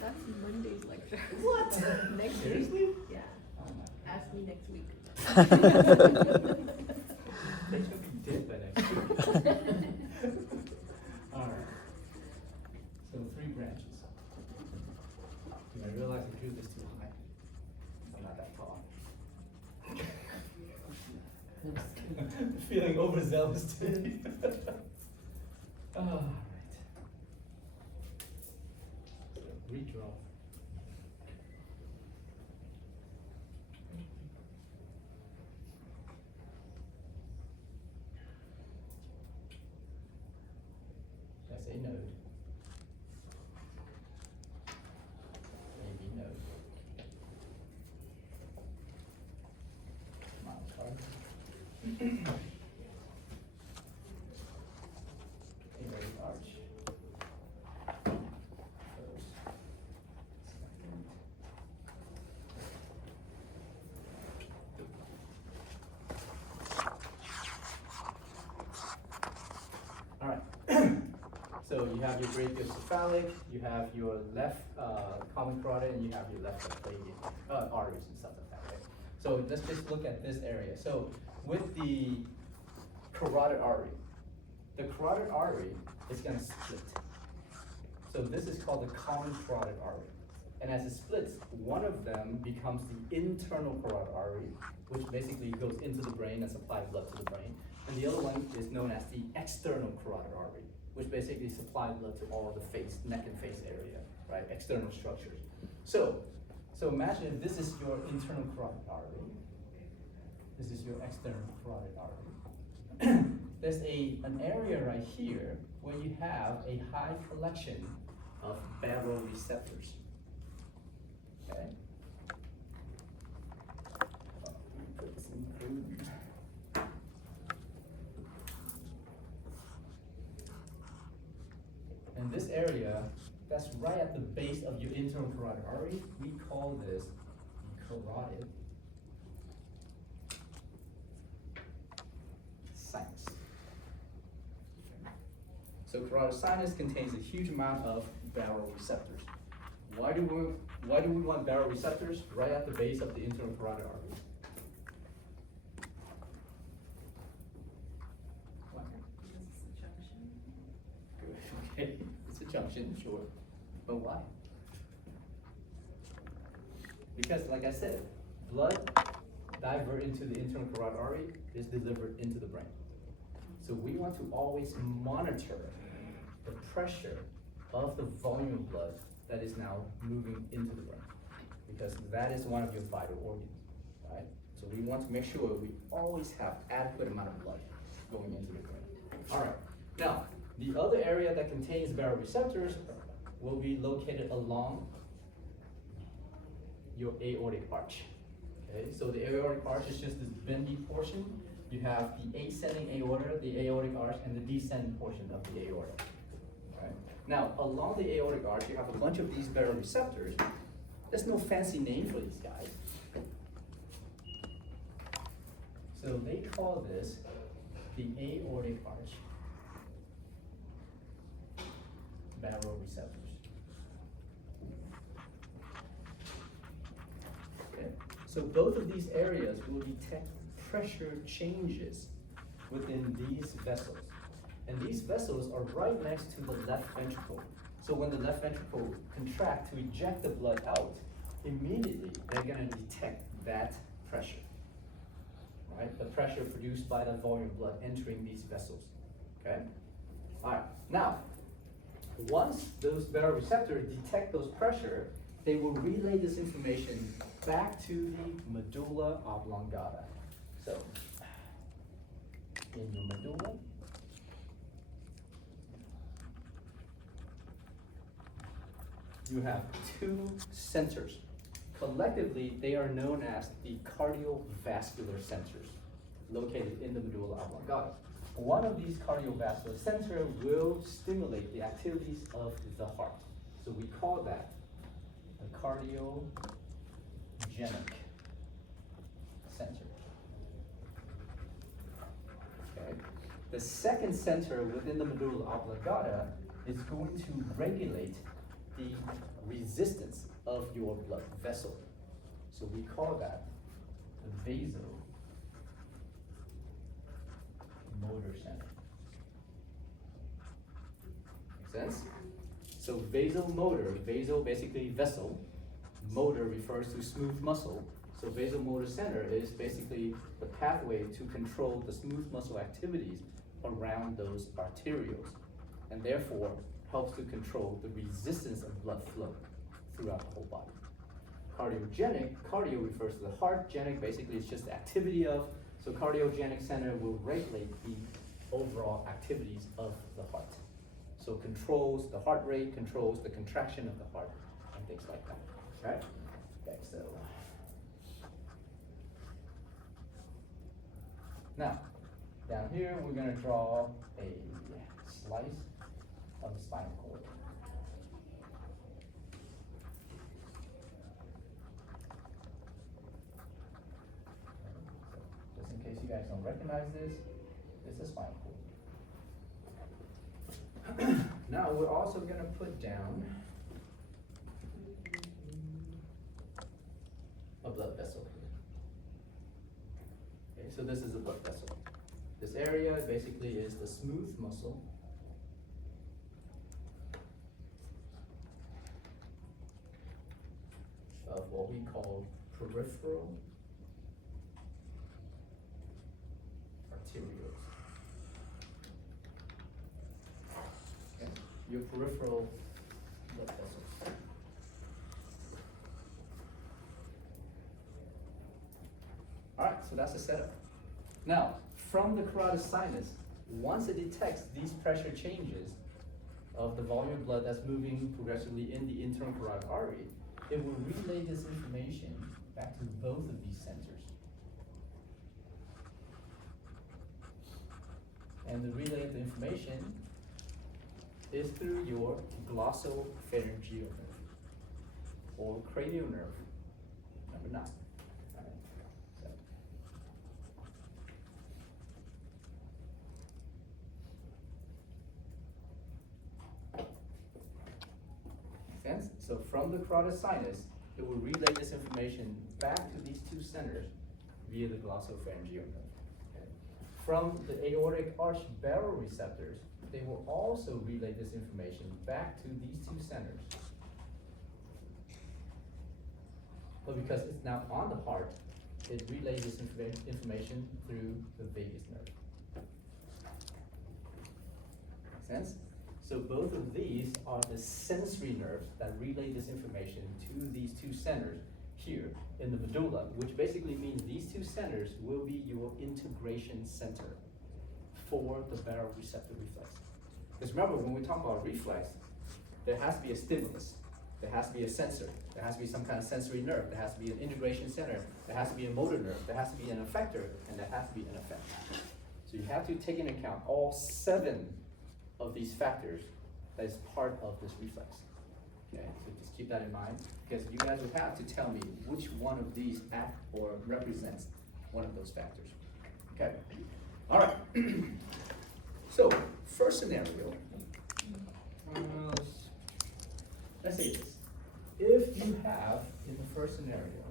That's Monday's lecture. What? Next Seriously? week? Yeah. Oh my. Ask me next week. They should be dead by next week. Alright. So 3 branches. I realize I drew this too high. I'm not that tall. Feeling overzealous today. Alright. redraw. That's a node. Maybe node. Come on, card. Aortic arch. First, second. All right. So you have your brachiocephalic, you have your left common carotid, and you have your left subclavian arteries and stuff like that, right? So let's just look at this area. So with the carotid artery is going to split. So this is called the common carotid artery. And as it splits, one of them becomes the internal carotid artery, which basically goes into the brain and supplies blood to the brain. And the other one is known as the external carotid artery, which basically supplies blood to all the face, neck and face area, right? External structures. So imagine if this is your internal carotid artery. This is your external carotid artery. There's an area right here where you have a high collection of baroreceptors. Okay. Put this in green. And this area, that's right at the base of your internal carotid artery, we call this the carotid sinus. So carotid sinus contains a huge amount of baroreceptors. Why do we want baroreceptors right at the base of the internal carotid artery? Why? Good. Okay, it's a junction, sure. But why? Because, like I said, blood divert into the internal carotid artery is delivered into the brain. So we want to always monitor the pressure of the volume of blood that is now moving into the brain, because that is one of your vital organs, right? So we want to make sure we always have adequate amount of blood going into the brain. All right, now, the other area that contains baroreceptors will be located along your aortic arch. Okay, so the aortic arch is just this bendy portion. You have the ascending aorta, the aortic arch, and the descending portion of the aorta. Right? Now, along the aortic arch, you have a bunch of these baroreceptors. There's no fancy name for these guys. So they call this the aortic arch baroreceptors. Okay. So both of these areas will detect pressure changes within these vessels. And these vessels are right next to the left ventricle. So when the left ventricle contracts to eject the blood out, immediately they're going to detect that pressure, right? The pressure produced by the volume of blood entering these vessels, okay? All right, now, once those baroreceptors detect those pressure, they will relay this information back to the medulla oblongata. So, in your medulla, you have two centers. Collectively, they are known as the cardiovascular centers, located in the medulla oblongata. One of these cardiovascular centers will stimulate the activities of the heart. So we call that the cardiogenic center. Okay. The second center within the medulla oblongata is going to regulate the resistance of your blood vessel. So we call that the vasomotor center. Make sense? So vasomotor, vaso basically vessel, motor refers to smooth muscle. So vasomotor center is basically the pathway to control the smooth muscle activities around those arterioles, and therefore helps to control the resistance of blood flow. throughout the whole body. Cardiogenic, cardio refers to the heart, genic basically is just the activity of, so cardiogenic center will regulate the overall activities of the heart. So controls the heart rate, controls the contraction of the heart, and things like that, right? Okay, so. Now, down here, we're gonna draw a slice of the spinal cord. Just in case you guys don't recognize this, it's a spinal cord. Now, we're also gonna put down a blood vessel. Okay, so this is a blood vessel. This area basically is the smooth muscle. Of what we call peripheral arterioles. Okay, your peripheral blood vessels. Alright, so that's the setup. Now, from the carotid sinus, once it detects these pressure changes of the volume of blood that's moving progressively in the internal carotid artery, it will relay this information back to both of these sensors. And the relay of the information is through your glossopharyngeal nerve, or cranial nerve, number 9. Sense? So from the carotid sinus, it will relay this information back to these two centers via the glossopharyngeal nerve. Okay. From the aortic arch baroreceptors, they will also relay this information back to these two centers. But because it's now on the heart, it relays this information through the vagus nerve. Make sense? So both of these are the sensory nerves that relay this information to these two centers here in the medulla, which basically means these two centers will be your integration center for the baroreceptor reflex. Because remember, when we talk about reflex, there has to be a stimulus, there has to be a sensor, there has to be some kind of sensory nerve, there has to be an integration center, there has to be a motor nerve, there has to be an effector, and there has to be an effect. So you have to take into account all 7 of these factors that is part of this reflex. Okay, so just keep that in mind, because you guys will have to tell me which one of these act or represents one of those factors. Okay, all right. So, first scenario, let's say this. If you have, in the first scenario,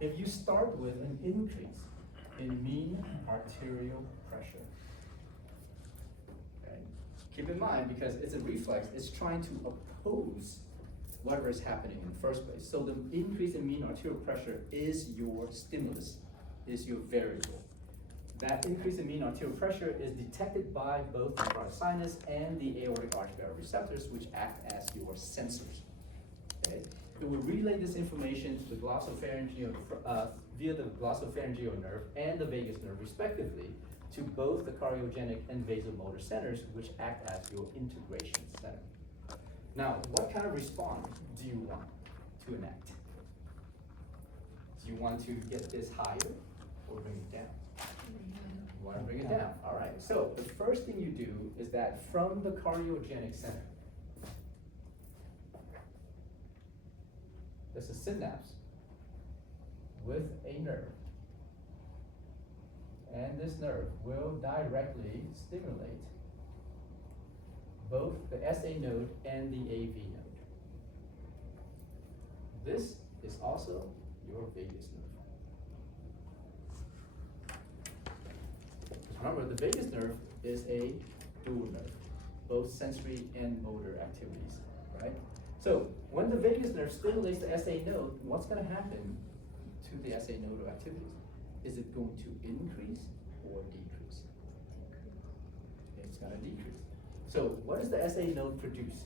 if you start with an increase in mean arterial pressure, keep in mind, because it's a reflex, it's trying to oppose whatever is happening in the first place. So the increase in mean arterial pressure is your stimulus, is your variable. That increase in mean arterial pressure is detected by both the carotid sinus and the aortic arch baroreceptors, which act as your sensors. Okay? It will relay this information to the glossopharyngeal, via the glossopharyngeal nerve and the vagus nerve, respectively, to both the cardiogenic and vasomotor centers, which act as your integration center. Now, what kind of response do you want to enact? Do you want to get this higher or bring it down? You want to bring it down, all right. So the first thing you do is that from the cardiogenic center, there's a synapse with a nerve. And this nerve will directly stimulate both the SA node and the AV node. This is also your vagus nerve. Remember, the vagus nerve is a dual nerve, both sensory and motor activities, right? So when the vagus nerve stimulates the SA node, what's going to happen to the SA nodal activities? Is it going to increase or decrease? It's going to decrease. So what does the SA node produce?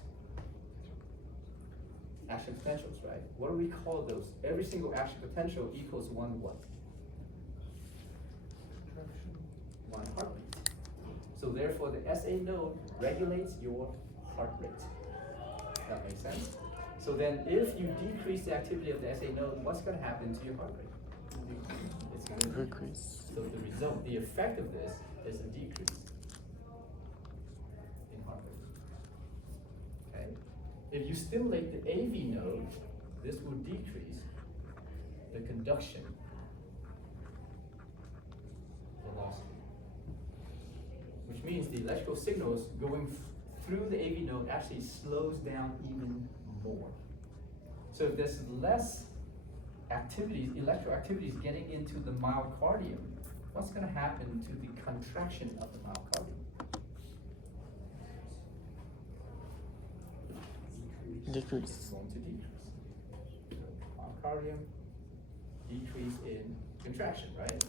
action potentials, right? What do we call those? Every single action potential equals one what? One heart rate. So therefore, the SA node regulates your heart rate. That makes sense? So then if you decrease the activity of the SA node, what's gonna happen to your heart rate? It's gonna decrease. So the result, the effect of this is a decrease in heart rate. Okay? If you stimulate the AV node, this will decrease the conduction velocity. Which means the electrical signals going through the AV node actually slows down even more. So if there's less activities, electrical activities getting into the myocardium, what's gonna happen to the contraction of the myocardium? Decrease. It's going to decrease. Myocardium, decrease in contraction, right?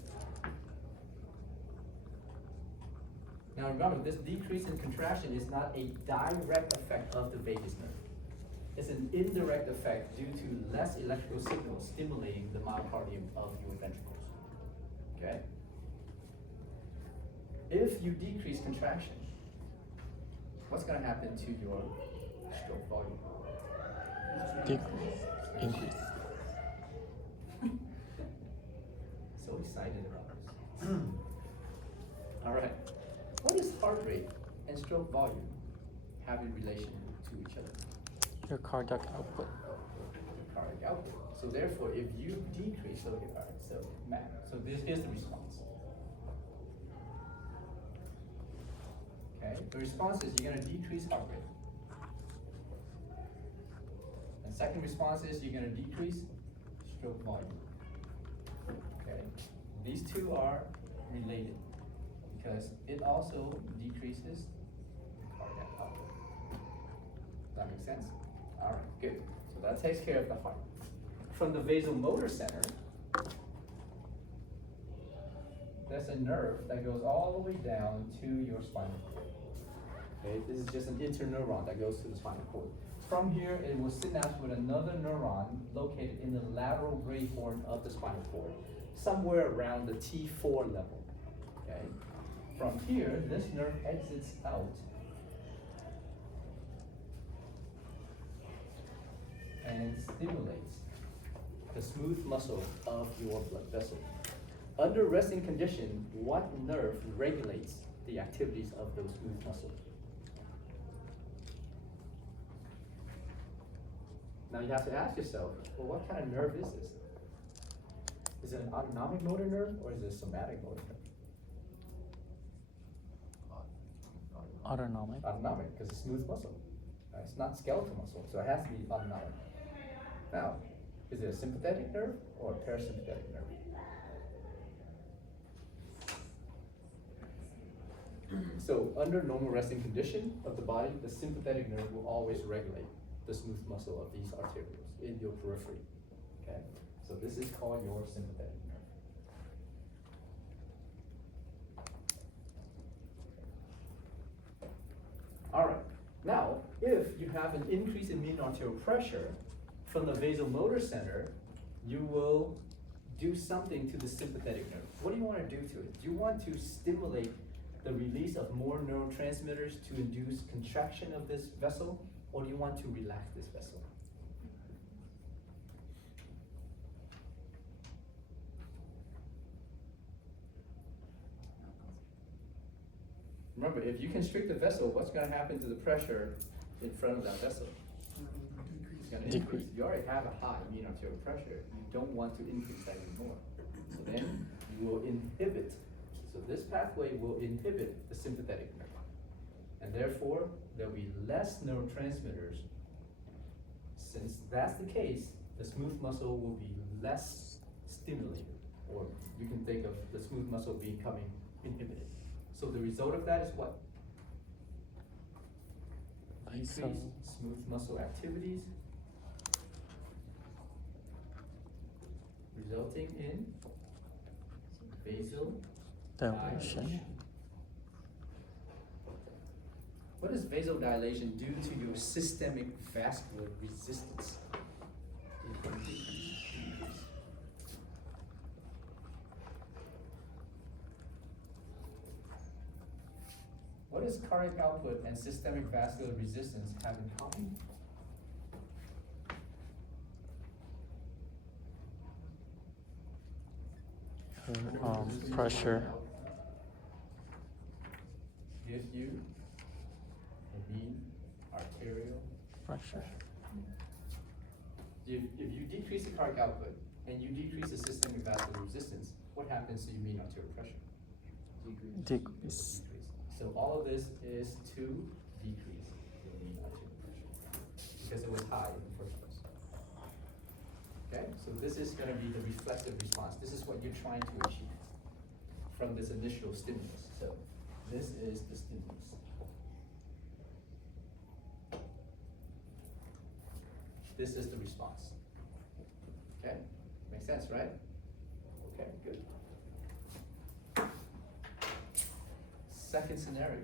Now remember, this decrease in contraction is not a direct effect of the vagus nerve. It's an indirect effect due to less electrical signals stimulating the myocardium of your ventricles. Okay? If you decrease contraction, what's gonna happen to your stroke volume? Decrease. Increase. So excited about this. All right. What does heart rate and stroke volume have in relation to each other? Your cardiac output. Cardiac output. So therefore, if you decrease, so here's the response. Okay, the response is you're gonna decrease heart rate. And second response is you're gonna decrease stroke volume. Okay, these two are related because it also decreases the cardiac output. Does that make sense? All right, good. So that takes care of the heart. From the vasomotor center, there's a nerve that goes all the way down to your spinal cord. Okay, this is just an interneuron that goes to the spinal cord. From here, it will synapse with another neuron located in the lateral gray horn of the spinal cord, somewhere around the T4 level. Okay. From here, this nerve exits out and stimulates the smooth muscle of your blood vessel. Under resting condition, what nerve regulates the activities of those smooth muscles? Now you have to ask yourself, well, what kind of nerve is this? Is it an autonomic motor nerve or is it a somatic motor nerve? Autonomic. Autonomic, because it's smooth muscle. It's not skeletal muscle, so it has to be autonomic. Now, is it a sympathetic nerve or a parasympathetic nerve? So under normal resting condition of the body, the sympathetic nerve will always regulate the smooth muscle of these arterioles in your periphery. Okay, so this is called your sympathetic nerve. All right. Now, if you have an increase in mean arterial pressure from the vasomotor center, you will do something to the sympathetic nerve. What do you want to do to it? Do you want to stimulate the release of more neurotransmitters to induce contraction of this vessel, or do you want to relax this vessel? Remember, if you constrict the vessel, what's going to happen to the pressure in front of that vessel? It's going to increase. You already have a high mean arterial pressure. You don't want to increase that anymore. So then you will inhibit. So this pathway will inhibit the sympathetic nerve. And therefore, there'll be less neurotransmitters. Since that's the case, the smooth muscle will be less stimulated. Or you can think of the smooth muscle becoming inhibited. So the result of that is what? Decrease smooth muscle activities, resulting in vasodilation. What does vasodilation do to your systemic vascular resistance? What does cardiac output and systemic vascular resistance have in common? Pressure. Gives you a mean arterial Pressure. If you decrease the cardiac output and you decrease the systemic vascular resistance, what happens to your mean arterial pressure? Decrease. So all of this is to decrease the mean arterial pressure because it was high in the first place. Okay, so this is going to be the reflexive response. This is what you're trying to achieve from this initial stimulus. So this is the stimulus. This is the response. Okay, makes sense, right? Okay, good. Second scenario.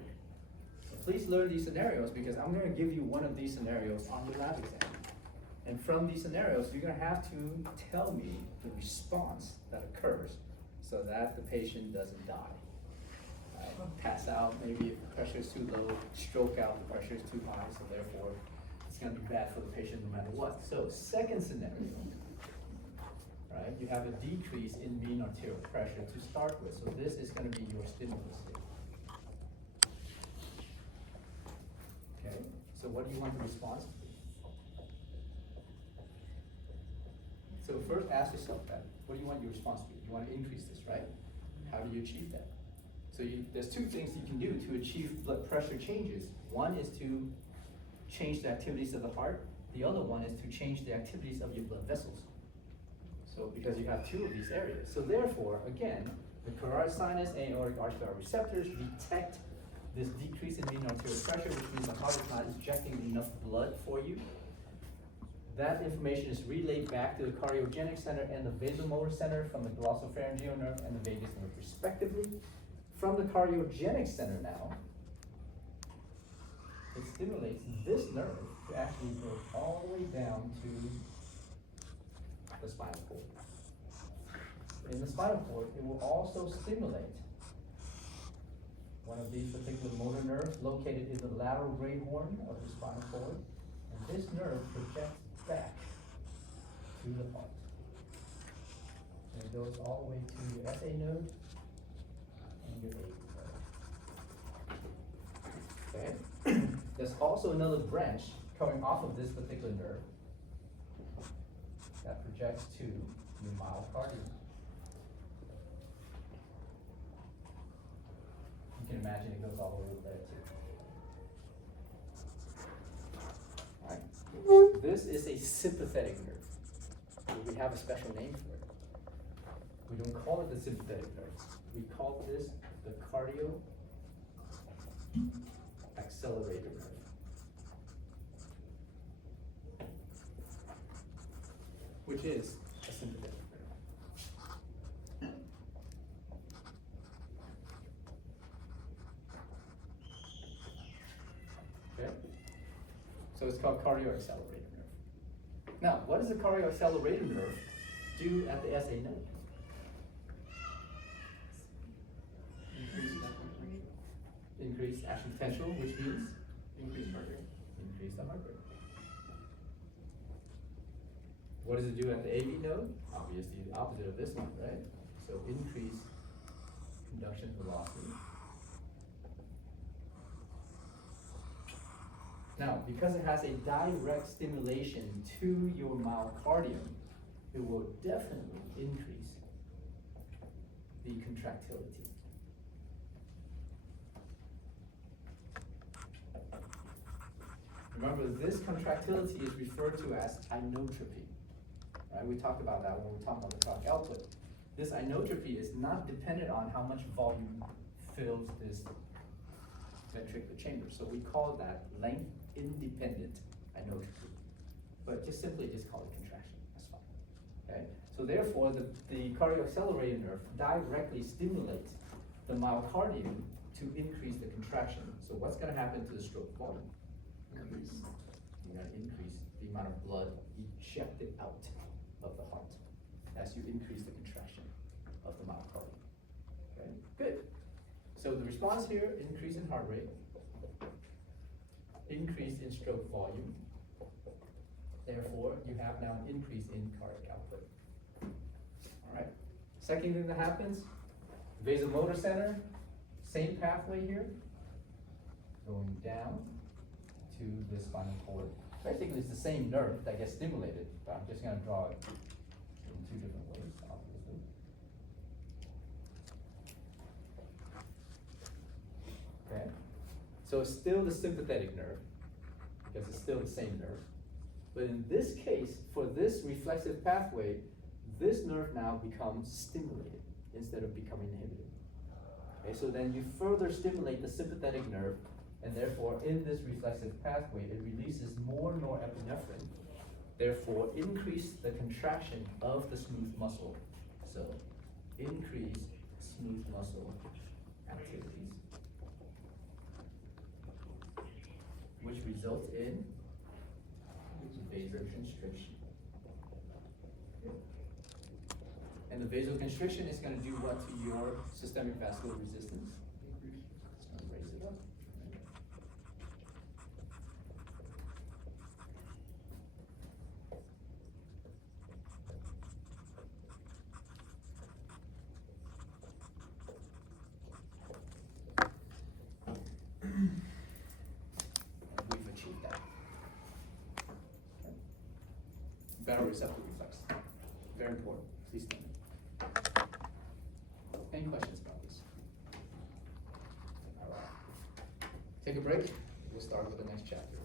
So please learn these scenarios because I'm going to give you one of these scenarios on your lab exam. And from these scenarios, you're going to have to tell me the response that occurs so that the patient doesn't die. Right? Pass out, maybe if the pressure is too low, stroke out, the pressure is too high, so therefore it's going to be bad for the patient no matter what. So second scenario, right? You have a decrease in mean arterial pressure to start with. So this is going to be your stimulus state. Okay, so what do you want the response to be? So first ask yourself that, what do you want your response to be? You want to increase this, right? How do you achieve that? So there's two things you can do to achieve blood pressure changes. One is to change the activities of the heart. The other one is to change the activities of your blood vessels. So because you have two of these areas. So therefore, again, the carotid sinus and aortic arch valve receptors detect this decrease in mean arterial pressure, which means the heart is not injecting enough blood for you. That information is relayed back to the cardiogenic center and the vasomotor center from the glossopharyngeal nerve and the vagus nerve respectively. From the cardiogenic center now, it stimulates this nerve to actually go all the way down to the spinal cord. In the spinal cord, it will also stimulate one of these particular motor nerves located in the lateral great horn of the spinal cord. And this nerve projects back to the heart. And it goes all the way to your SA node and your AV node. Okay? There's also another branch coming off of this particular nerve that projects to your myocardium. You can imagine it goes all the way over there too. Alright. This is a sympathetic nerve. We have a special name for it. We don't call it the sympathetic nerve. We call this the cardio accelerator nerve. Which is a sympathetic nerve. Okay? So it's called cardio accelerator nerve. Now, what does the cardio accelerator nerve do at the SA node? Increase action potential, which means increase heart rate. Increase the heart rate. What does it do at the AV node? Obviously the opposite of this one, right? So increase conduction velocity. Now, because it has a direct stimulation to your myocardium, it will definitely increase the contractility. Remember, this contractility is referred to as inotropy. Right? We talked about that when we talked about the cardiac output. This inotropy is not dependent on how much volume fills this ventricular chamber. So we call that length independent inotropy. But just simply call it contraction. That's fine. Okay? So therefore, the cardio accelerator nerve directly stimulates the myocardium to increase the contraction. So what's going to happen to the stroke volume? Increase. You're going to increase the amount of blood ejected out of the heart as you increase the contraction of the myocardium. Okay, good. So the response here, increase in heart rate, increase in stroke volume. Therefore, you have now an increase in cardiac output. All right. Second thing that happens, vasomotor center, same pathway here, going down to the spinal cord. Basically, it's the same nerve that gets stimulated, but I'm just gonna draw it in two different ways, obviously. Okay, so it's still the sympathetic nerve, because it's still the same nerve. But in this case, for this reflexive pathway, this nerve now becomes stimulated instead of becoming inhibited. Okay, so then you further stimulate the sympathetic nerve, and therefore in this reflexive pathway, it releases more norepinephrine, therefore increase the contraction of the smooth muscle. So increase smooth muscle activities, which results in vasoconstriction. And the vasoconstriction is going to do what to your systemic vascular resistance? It's going to raise it up. And we've achieved that. Okay. Baroreceptor reflex. Very important. Please stand. Any questions about this? All right. Take a break. We'll start with the next chapter.